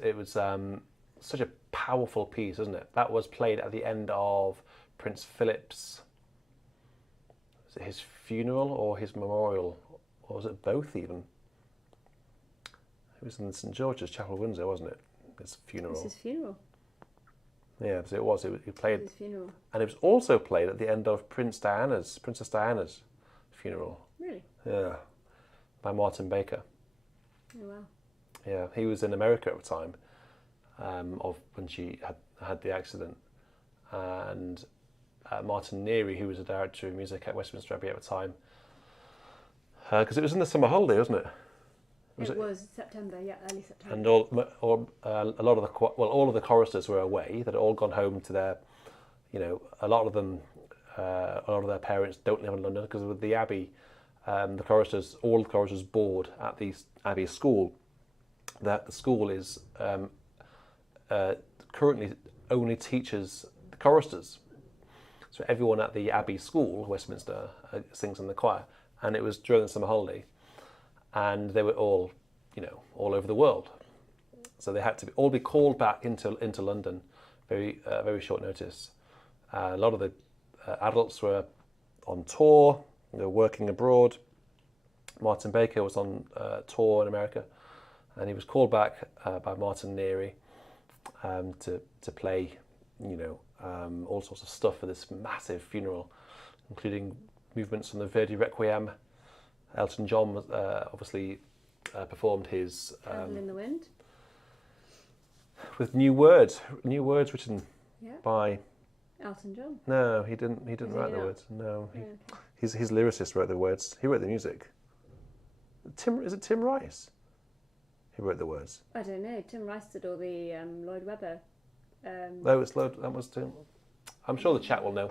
such a powerful piece, isn't it? That was played at the end of Prince Philip's, was it his funeral or his memorial, or was it both even? It was in St George's Chapel, Windsor, wasn't it? His funeral. It was his funeral. Yeah, so it was. He played, his funeral. And it was also played at the end of Princess Diana's funeral. Really? Yeah, by Martin Baker. Oh wow. Yeah, he was in America at the time, of when she had the accident, and Martin Neary, who was a director of music at Westminster Abbey at the time, because it was in the summer holiday, wasn't it? It was September, yeah, early September. And all of the choristers were away. They'd all gone home to their, a lot of their parents don't live in London because with the Abbey, all the choristers board at the Abbey school. That the school is currently only teaches the choristers. So everyone at the Abbey school, Westminster, sings in the choir. And it was during the summer holiday. And they were all, all over the world. So they had to all be called back into London, very short notice. A lot of the adults were on tour, they were working abroad. Martin Baker was on tour in America, and he was called back by Martin Neary to play, all sorts of stuff for this massive funeral, including movements from the Verdi Requiem. Elton John obviously performed his Candle in the Wind with new words written by Elton John. No, he didn't write the words. No, his lyricist wrote the words. He wrote the music. Is it Tim Rice? He wrote the words. I don't know. Tim Rice did all the Lloyd Webber. No, it's Lloyd. That was Tim. I'm sure the chat will know.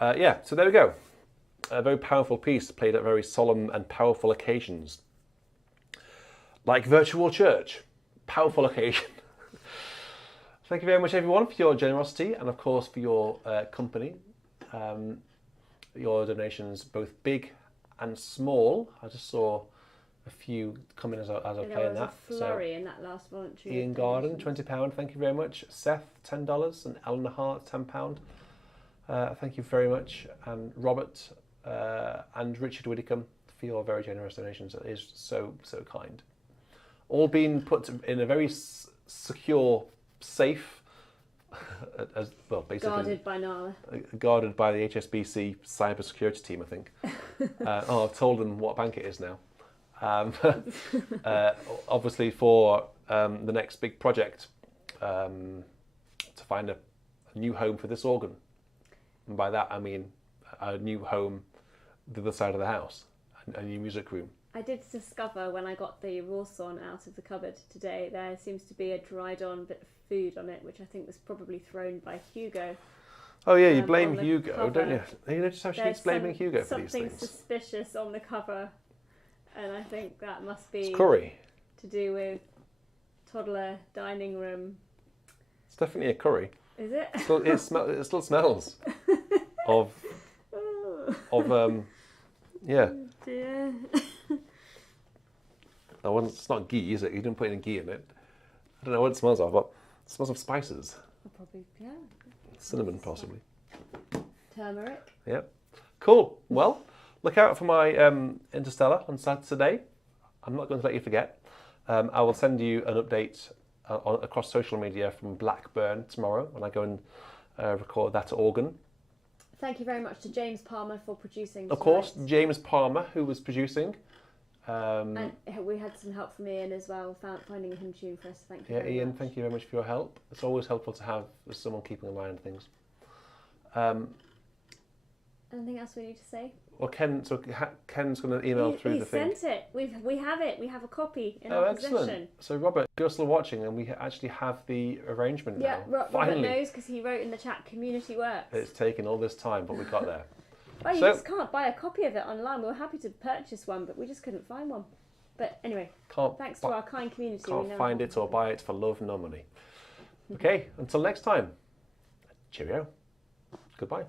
Yeah. So there we go. A very powerful piece played at very solemn and powerful occasions. Like virtual church. Powerful occasion. Thank you very much, everyone, for your generosity and, of course, for your company. Your donations, both big and small. I just saw a few come in as I was playing that. There was a flurry in that last voluntary. Ian Garden, £20. Thank you very much. Seth, $10. And Eleanor Hart, £10. Thank you very much. And Robert and Richard Widdicombe for your very generous donations. It is so kind. All being put in a very secure, safe, as well, basically guarded by Nala. Guarded by the HSBC cyber security team, I think. I've told them what bank it is now. Obviously for the next big project, to find a new home for this organ. And by that I mean a new home the other side of the house, a new music room. I did discover when I got the Rawson out of the cupboard today, there seems to be a dried on bit of food on it, which I think was probably thrown by Hugo. Oh yeah, you blame Hugo, cover. don't you? You notice how she's blaming Hugo for these things? Something suspicious on the cover, and I think that must be it's curry. To do with toddler dining room. It's definitely a curry. Is it? It still smells of yeah. Oh dear. It's not ghee, is it? You didn't put any ghee in it. I don't know what it smells of, but it smells of spices. Probably, yeah. Cinnamon, possibly. Turmeric. Yep. Cool. Well, look out for my Interstellar on Saturday. I'm not going to let you forget. I will send you an update across social media from Blackburn tomorrow when I go and record that organ. Thank you very much to James Palmer for producing. Of course, James Palmer, who was producing. And we had some help from Ian as well, finding a hymn tune for us. Thank you. Yeah, Ian, thank you very much for your help. It's always helpful to have someone keeping an eye on things. Anything else we need to say? Well, Ken's going to email through the thing. He sent it. We have it. We have a copy in Oh, our excellent. possession. So, Robert, you're still watching, and we actually have the arrangement now. Yeah, Finally. Robert knows because he wrote in the chat, community works. It's taken all this time, but we got there. Well, you just can't buy a copy of it online. We were happy to purchase one, but we just couldn't find one. But anyway, thanks to our kind community. Can't find it or buy it for love nor money. Okay, until next time. Cheerio. Goodbye.